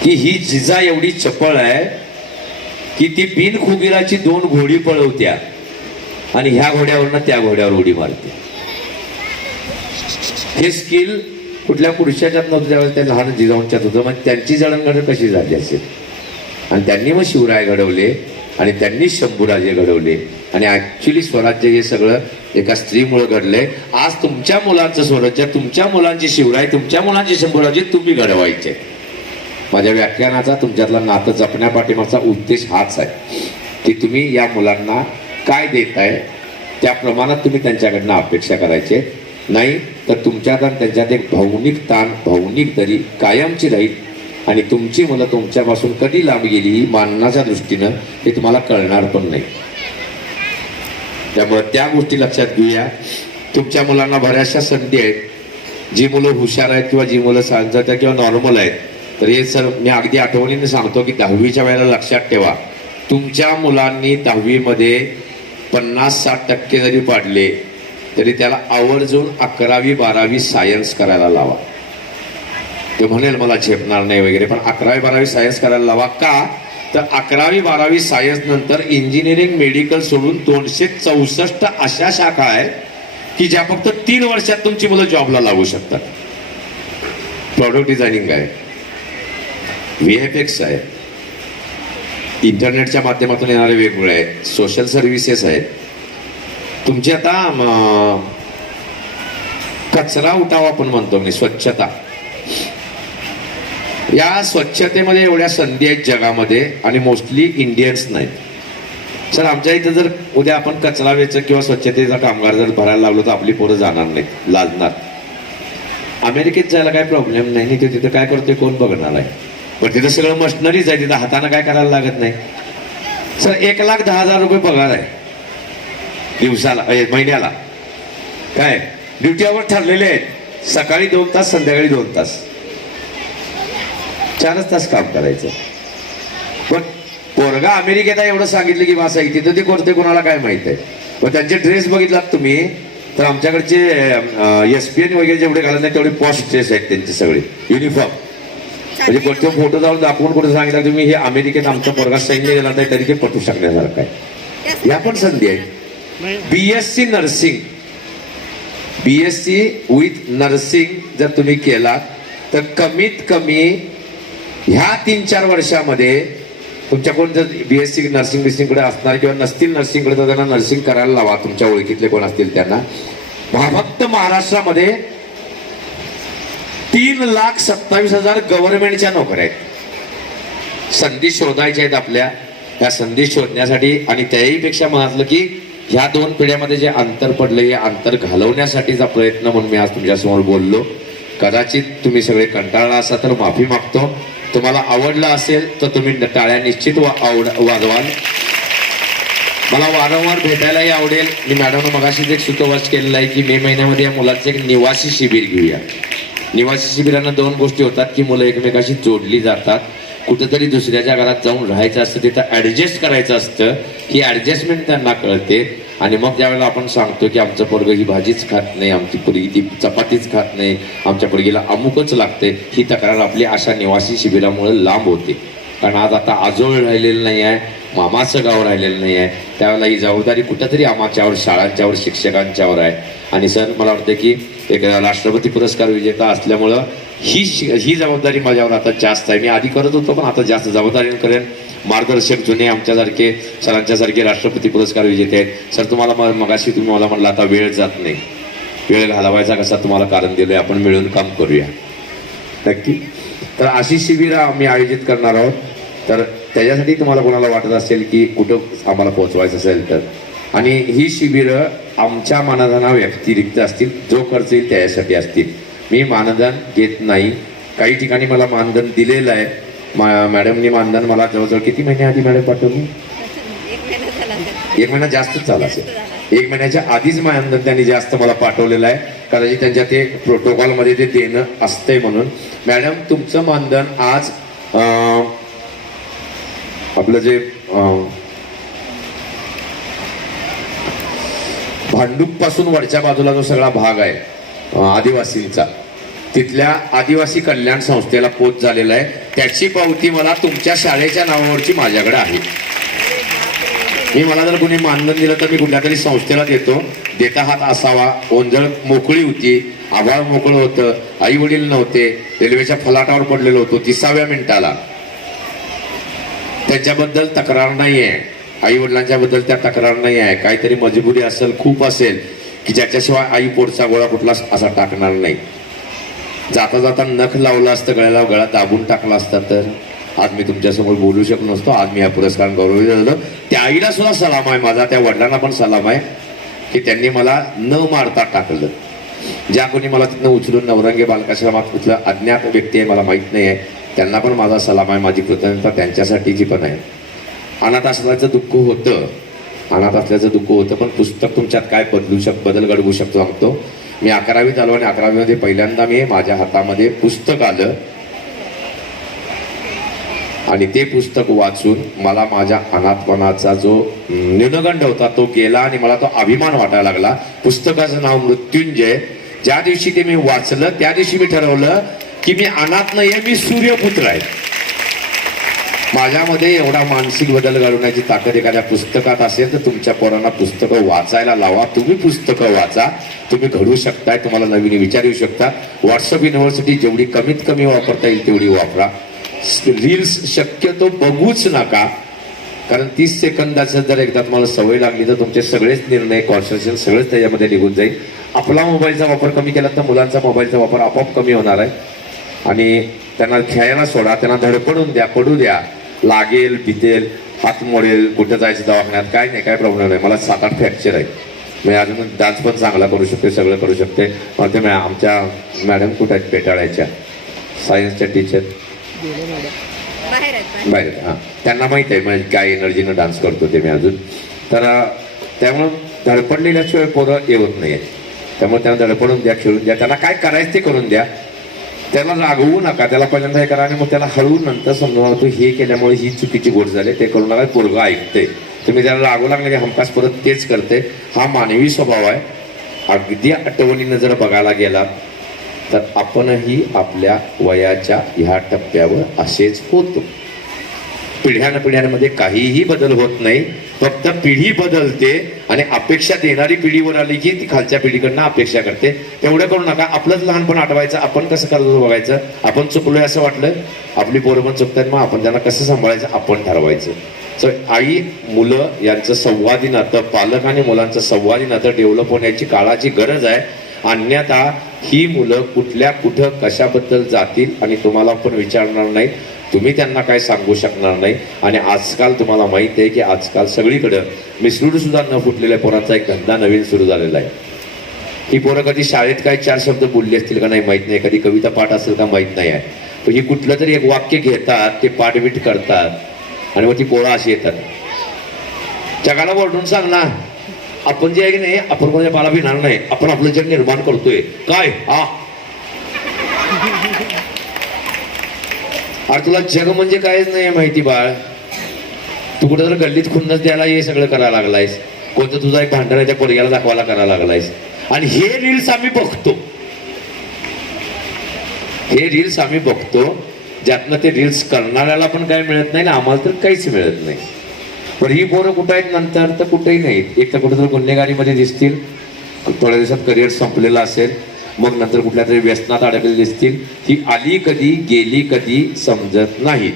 की ही जिजा एवढी चपळ आहे की ती बिनखुबीराची 2 घोडी पळवत्या आणि ह्या घोड्यावरनं त्या घोड्यावर उडी मारते. हे स्किल कुठल्या पुरुषाच्यात नव्हतं, त्यावेळेस त्या लहान जिजाऊंच्यात होतं. मग त्यांची जडणघडण कशी झाली असेल. आणि त्यांनी मग शिवराय घडवले आणि त्यांनी शंभूराजे घडवले. आणि ऍक्च्युली स्वराज्य हे सगळं एका स्त्रीमुळे घडलंय. आज तुमच्या मुलांचं स्वराज्य, तुमच्या मुलांची शिवराय, तुमच्या मुलांची शंभूराजे तुम्ही घडवायचे. माझ्या व्याख्यानाचा तुमच्यातला नातं जपण्यापाठीमागचा उद्देश हाच आहे की तुम्ही या मुलांना काय देताय त्या प्रमाणात तुम्ही त्यांच्याकडनं अपेक्षा करायचे. नाही तर तुमच्यात आणि त्यांच्यात एक भावनिक ताण, भावनिक दरी कायमची राहील आणि तुमची मुलं तुमच्यापासून कधी लांब गेली ही माननाच्या दृष्टीनं हे तुम्हाला कळणार पण नाही. त्यामुळे त्या गोष्टी लक्षात घेऊया. तुमच्या मुलांना बऱ्याचशा संधी आहेत. जी मुलं हुशार आहेत किंवा जी मुलं शांत किंवा नॉर्मल आहेत, तर हे सर मी अगदी आठवणीने सांगतो की 10वीच्या वेळेला लक्षात ठेवा, तुमच्या मुलांनी 10वीमध्ये 50-60% जरी पाडले तरी त्याला आवर्जून 11वी 12वी सायन्स करायला लावा. ते म्हणेल मला झेपणार नाही वगैरे, पण 11वी 12वी सायन्स करायला लावा. का तर 11वी 12वी सायन्स नंतर इंजिनिअरिंग मेडिकल सोडून 264 अशा शाखा आहेत की ज्या फक्त 3 वर्षात तुमची मुलं जॉबला लागू शकतात. प्रॉडक्ट डिझायनिंग आहे, VFX आहे, इंटरनेटच्या माध्यमातून येणारे वेगवेगळे आहेत, सोशल सर्व्हिसेस आहेत. तुमची आता कचरा उठाव आपण म्हणतो मी, स्वच्छता, या स्वच्छतेमध्ये एवढ्या संधी आहेत जगामध्ये आणि मोस्टली इंडियन्स नाहीत. सर आमच्या इथं जर उद्या आपण कचरा वेचक किंवा स्वच्छतेचा कामगार जर भरायला लावलो तर आपली पोरं जाणार नाहीत, लाजणार. अमेरिकेत जायला काय प्रॉब्लेम नाही, ते तिथं काय करतोय कोण बघणार आहे, पण तिथं सगळं मशिनरीज आहे, तिथं हाताने काय करायला लागत नाही. सर 1,10,000 रुपये पगार आहे दिवसाला, महिन्याला. काय ड्युटी आवर ठरलेले आहेत, सकाळी 2 तास संध्याकाळी 2 तास, 4च तास काम करायचं. पण पोरगा अमेरिकेत एवढं सांगितलं की वासा आहे, तिथं ते करते कोणाला काय माहित आहे. पण त्यांचे ड्रेस बघितलात तुम्ही तर आमच्याकडचे SPN वगैरे जेवढे घालत नाही तेवढे पॉश ड्रेस आहेत त्यांचे सगळे युनिफॉर्म. म्हणजे कोणते फोटो जाऊन दाखवून कुठे सांगितलं तुम्ही हे अमेरिकेत आमचा पोरगा सैन्य गेला नाही तरी ते पटू शकण्यासारखं आहे. या पण संधी आहे. BSc nursing, BSc with nursing जर तुम्ही केलात तर कमीत कमी ह्या 3-4 वर्षामध्ये तुमच्या कोण जर BSc नर्सिंगकडे असणार किंवा नसतील नर्सिंगकडे तर त्यांना नर्सिंग करायला लावा. तुमच्या ओळखीतले कोण असतील त्यांना. फक्त महाराष्ट्रामध्ये 3,27,000 गव्हर्नमेंटच्या नोकऱ्या आहेत. संधी शोधायच्या आहेत आपल्या. ह्या संधी शोधण्यासाठी आणि त्याहीपेक्षा म्हटलं की ह्या 2 पिढ्यामध्ये जे अंतर पडलं हे अंतर घालवण्यासाठीचा प्रयत्न म्हणून मी आज तुमच्यासमोर बोललो. कदाचित तुम्ही सगळे कंटाळला असा तर माफी मागतो. तुम्हाला आवडलं असेल तर तुम्ही टाळ्या निश्चित वाजवाल. मला वारंवार भेटायलाही आवडेल. मी मॅडमनं मगाशीच एक सुतोवाच केलेला आहे की मे महिन्यामध्ये या मुलांचं एक निवासी शिबिर घेऊया. निवासी शिबिरांना 2 गोष्टी होतात की मुलं एकमेकाशी जोडली जातात. कुठेतरी दुसऱ्याच्या घरात जाऊन राहायचं असतं, तिथं ॲडजस्ट करायचं असतं, ही ॲडजस्टमेंट त्यांना कळते. आणि मग ज्यावेळेला आपण सांगतो की आमचं पोरगं ही भाजीच खात नाही, आमची पोरगी ती चपातीच खात नाही, आमच्या पोरगीला अमुकच लागते, ही तक्रार आपली अशा निवासी शिबिरामुळे लांब होते. कारण आज आता आजोळ राहिलेलं नाही आहे, मामाचं गाव राहिलेलं नाही आहे. त्यावेळेला ही जबाबदारी कुठंतरी आम्हाच्यावर, शाळांच्यावर, शिक्षकांच्यावर आहे. आणि सर मला वाटतं की एक राष्ट्रपती पुरस्कार विजेता असल्यामुळं ही जबाबदारी माझ्यावर आता जास्त आहे. मी आधी करत होतो पण आता जास्त जबाबदारीने करेन. मार्गदर्शक जुने आमच्यासारखे सरांच्यासारखे राष्ट्रपती पुरस्कार विजेते आहेत. सर तुम्हाला मगाशी तुम्ही मला म्हणलं आता वेळ जात नाही, वेळ घालवायचा कसा तुम्हाला कारण दिलं आहे, आपण मिळून काम करूया नक्की. तर अशी शिबिरं आम्ही आयोजित करणार आहोत. तर त्याच्यासाठी तुम्हाला कोणाला वाटत असेल की कुठं आम्हाला पोहोचवायचं असेल तर, आणि ही शिबिरं आमच्या मानधना व्यतिरिक्त असतील, जो खर्च येईल त्यासाठी असतील. मी मानधन घेत नाही. काही ठिकाणी मला मानधन दिलेलं आहे. मॅडमनी मानधन मला जवळजवळ किती महिने आधी मॅडम पाठवली? 1 महिना जास्तच झाला असेल. 1 महिन्याच्या आधीच मानधन त्यांनी जास्त मला पाठवलेलं आहे. कदाचित त्यांच्या ते प्रोटोकॉलमध्ये ते देणं असतंय म्हणून. मॅडम तुमचं मानधन आज आपलं जे भांडूप पासून वरच्या बाजूला जो सगळा भाग आहे आदिवासींचा, तिथल्या आदिवासी कल्याण संस्थेला पोच झालेला आहे. त्याची पावती मला तुमच्या शाळेच्या नावावरची माझ्याकडे आहे. मला जर कोणी मानधन दिलं तर मी कुठल्या तरी संस्थेला देतो. देता हात असावा. ओंजळ मोकळी होती, आभाळ मोकळं होतं, आई वडील नव्हते, रेल्वेच्या फलाटावर पडलेलो होतो 30व्या मिनिटाला. त्याच्याबद्दल तक्रार नाही आहे. आई वडिलांच्या बद्दल त्या तक्रार नाही आहे. काहीतरी मजबुरी असेल, खूप असेल की ज्याच्याशिवाय आई पोटचा गोळा कुठला असा टाकणार नाही. जाता जाता नख लावलं असतं, गळ्याला गळा दाबून टाकला असता तर आज मी तुमच्यासमोर बोलू शकलो नसतो. आज मी या पुरस्कार गौरवित झालो. त्या आईला सुद्धा सलाम आहे माझा, त्या वडिलांना पण सलाम आहे की त्यांनी मला न मारता टाकलं. ज्या कोणी मला तिथनं उचलून नवरंगे बालकाश्रमात कुठलं अज्ञात व्यक्ती आहे मला माहीत नाही आहे, त्यांना पण माझा सलाम आहे, माझी कृतज्ञता त्यांच्यासाठीची पण आहे. अनाथ असल्याचं दुःख होतं, अनाथ असल्याचं दुःख होतं, पण पुस्तक तुमच्यात काय बदल घडवू शकतो सांगतो. मी 11वीत आलो आणि 11वीमध्ये पहिल्यांदा मी माझ्या हातामध्ये पुस्तक आलं आणि ते पुस्तक वाचून मला माझ्या अनाथपणाचा जो न्यूनगंड होता तो गेला आणि मला तो अभिमान वाटायला लागला. पुस्तकाचं नाव मृत्युंजय. ज्या दिवशी ते मी वाचलं त्या दिवशी मी ठरवलं की मी अनाथ नाही आहे, मी सूर्यपुत्र आहे. माझ्यामध्ये एवढा मानसिक बदल घडवण्याची ताकद एखाद्या पुस्तकात असेल तर तुमच्या पोरांना पुस्तकं वाचायला लावा. तुम्ही पुस्तकं वाचा, तुम्ही घडवू शकताय, तुम्हाला नवीन विचार येऊ शकता. व्हॉट्सअप युनिव्हर्सिटी जेवढी कमीत कमी वापरता येईल तेवढी वापरा. रील्स शक्यतो बघूच नका, कारण 30 सेकंदाचं जर एकदा तुम्हाला सवय लागली तर तुमचे सगळेच निर्णय, कॉन्सन्ट्रेशन सगळेच त्याच्यामध्ये निघून जाईल. आपला मोबाईलचा वापर कमी केला तर मुलांचा मोबाईलचा वापर आपोआप कमी होणार आहे. आणि त्यांना खेळायला सोडा, त्यांना धडपडून द्या, पडू द्या. लागेल, भितेल, हात मोडेल, कुठं जायचं दवाखान्यात, काय नाही, काय प्रॉब्लेम नाही. मला 7-8 फ्रॅक्चर आहे, मी अजून डान्स पण चांगला करू शकते, सगळं करू शकते. मग ते आमच्या मॅडम कुठं आहेत पेटाळ्याच्या, सायन्सच्या टीचर बाहेर, हां, त्यांना माहीत आहे म्हणजे काय एनर्जीनं डान्स करतो ते मी अजून. तर त्यामुळं धडपडलेल्याशिवाय पोरं येत नाही आहेत. त्यामुळे त्यांना धडपडून द्या, खेळून द्या, त्यांना काय करायचं ते करून द्या. त्याला रागवू नका, त्याला पहिल्यांदा हे करा आणि मग त्याला हळू नंतर समजावं तू हे केल्यामुळे ही चुकीची गोष्ट झाली, ते करू नका. पोरगं ऐकते, तुम्ही त्याला रागवू लागले की हमखास परत तेच करते. हा मानवी स्वभाव आहे. अगदी आठवणीनं जर बघायला गेला तर आपणही आपल्या वयाच्या ह्या टप्प्यावर असेच होतो. पिढ्यानपिढ्यांमध्ये काहीही बदल होत नाही, फक्त पिढी बदलते आणि अपेक्षा देणारी पिढीवर आली की ती खालच्या पिढीकडनं अपेक्षा करते. तेवढं करू नका. आपलंच लहानपण आठवायचं, आपण कसं करतो बघायचं. आपण चुकलोय असं वाटलं, आपली पोरं पण चुकतात, मग आपण त्यांना कसं सांभाळायचं आपण ठरवायचं. सो आई मुलं यांचं संवादी नातं, पालक आणि मुलांचं संवादी नातं डेव्हलप होण्याची काळाची गरज आहे. अन्यथा ही मुलं कुठल्या कुठं कशाबद्दल जातील आणि तुम्हाला पण विचारणार नाही, तुम्ही त्यांना काय सांगू शकणार नाही. आणि आजकाल तुम्हाला माहित आहे की आजकाल सगळीकडं मिसळून सुद्धा न फुटलेल्या पोरांचा एक धंदा नवीन सुरू झालेला आहे. ही पोरं कधी शाळेत काय 4 शब्द बोलले असतील का नाही माहीत नाही, कधी कविता पाठ असेल का माहीत नाही आहे, पण ही कुठलं तरी एक वाक्य घेतात, ते पाठबीट करतात आणि मग ती पोरं अशी येतात. जगाला ओरडून सांग ना, आपण जे आहे की नाही, आपण कोणाच्या पाला भिणार नाही, आपण आपलं जग निर्माण करतोय काय. हा, अरे तुला जग म्हणजे कायच नाही माहिती बाळ. तू कुठं तर गल्लीत खुन्नस द्यायला हे सगळं करायला लागलायस, कोणतं तुझा एक भांडणाच्या पोरग्याला दाखवायला करायला लागलायस. आणि हे रील्स आम्ही बघतो, हे रील्स आम्ही बघतो, ज्यातनं ते रील्स करणाऱ्याला पण काय मिळत नाही ना आम्हाला तर काहीच मिळत नाही. पण ही पोरं कुठं आहेत नंतर तर कुठेही नाहीत. एक तर कुठं तर गुन्हेगारीमध्ये दिसतील, थोड्या दिवसात करिअर संपलेलं असेल, मग नंतर कुठल्या तरी व्यसनात अडकलेली दिसतील. ही आली कधी गेली कधी समजत नाहीत.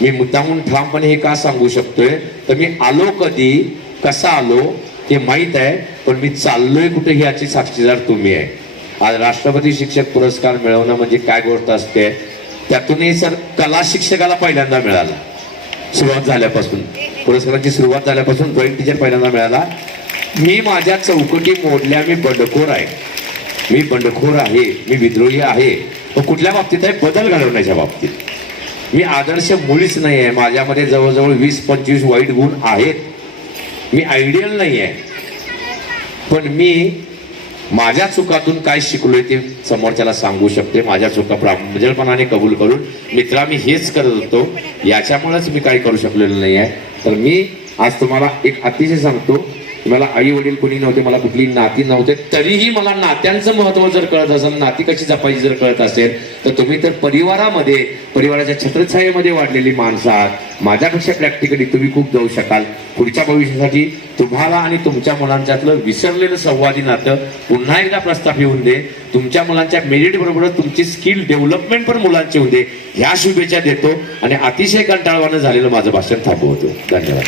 मी मुद्दामून ठामपणे हे का सांगू शकतोय तर मी आलो कधी, कसा आलो हे माहीत आहे, पण मी चाललोय कुठे ह्याची साक्षीदार तुम्ही आहे. आज राष्ट्रपती शिक्षक पुरस्कार मिळवणं म्हणजे काय गोष्ट असते. त्यातूनही सर कला शिक्षकाला पहिल्यांदा मिळाला, सुरुवात झाल्यापासून, पुरस्काराची सुरुवात झाल्यापासून ड्रॉइंग टीचर पहिल्यांदा मिळाला. मी माझ्या चौकटी मोडल्या, मी बंडखोर आहे, मी बंडखोर आहे, मी विद्रोही आहे. पण कुठल्या बाबतीत आहे, बदल घडवण्याच्या बाबतीत. मी आदर्श मुळीच नाही आहे. माझ्यामध्ये जवळजवळ 20-25 वाईट गुण आहेत. मी आयडियल नाही आहे, पण मी माझ्या चुकातून काय शिकलोय ते समोरच्याला सांगू शकते. माझ्या चुका प्रांजळपणाने कबूल करून मित्रा मी हेच करत होतो, याच्यामुळेच मी काही करू शकलेलो नाही आहे. तर मी आज तुम्हाला एक अतिशय सांगतो, मला आई वडील कोणी नव्हते, मला कुठली नाती नव्हते, तरीही मला नात्यांचं महत्त्व जर कळत असेल, नाती कशी जपायची जर कळत असेल, तर तुम्ही तर परिवारामध्ये, परिवाराच्या छत्रछायेमध्ये वाढलेली माणसं आहात. माझ्यापेक्षा प्रॅक्टिकली तुम्ही खूप जाऊ शकाल. पुढच्या भविष्यासाठी तुम्हाला आणि तुमच्या मुलांच्यातलं विसरलेलं संवादी नातं पुन्हा एकदा प्रस्थापित होऊन दे. तुमच्या मुलांच्या मेरिट बरोबरच तुमची स्किल डेव्हलपमेंट पण मुलांची होऊ दे, ह्या शुभेच्छा देतो आणि अतिशय कंटाळवाणं झालेलं माझं भाषण थांबवतो. धन्यवाद.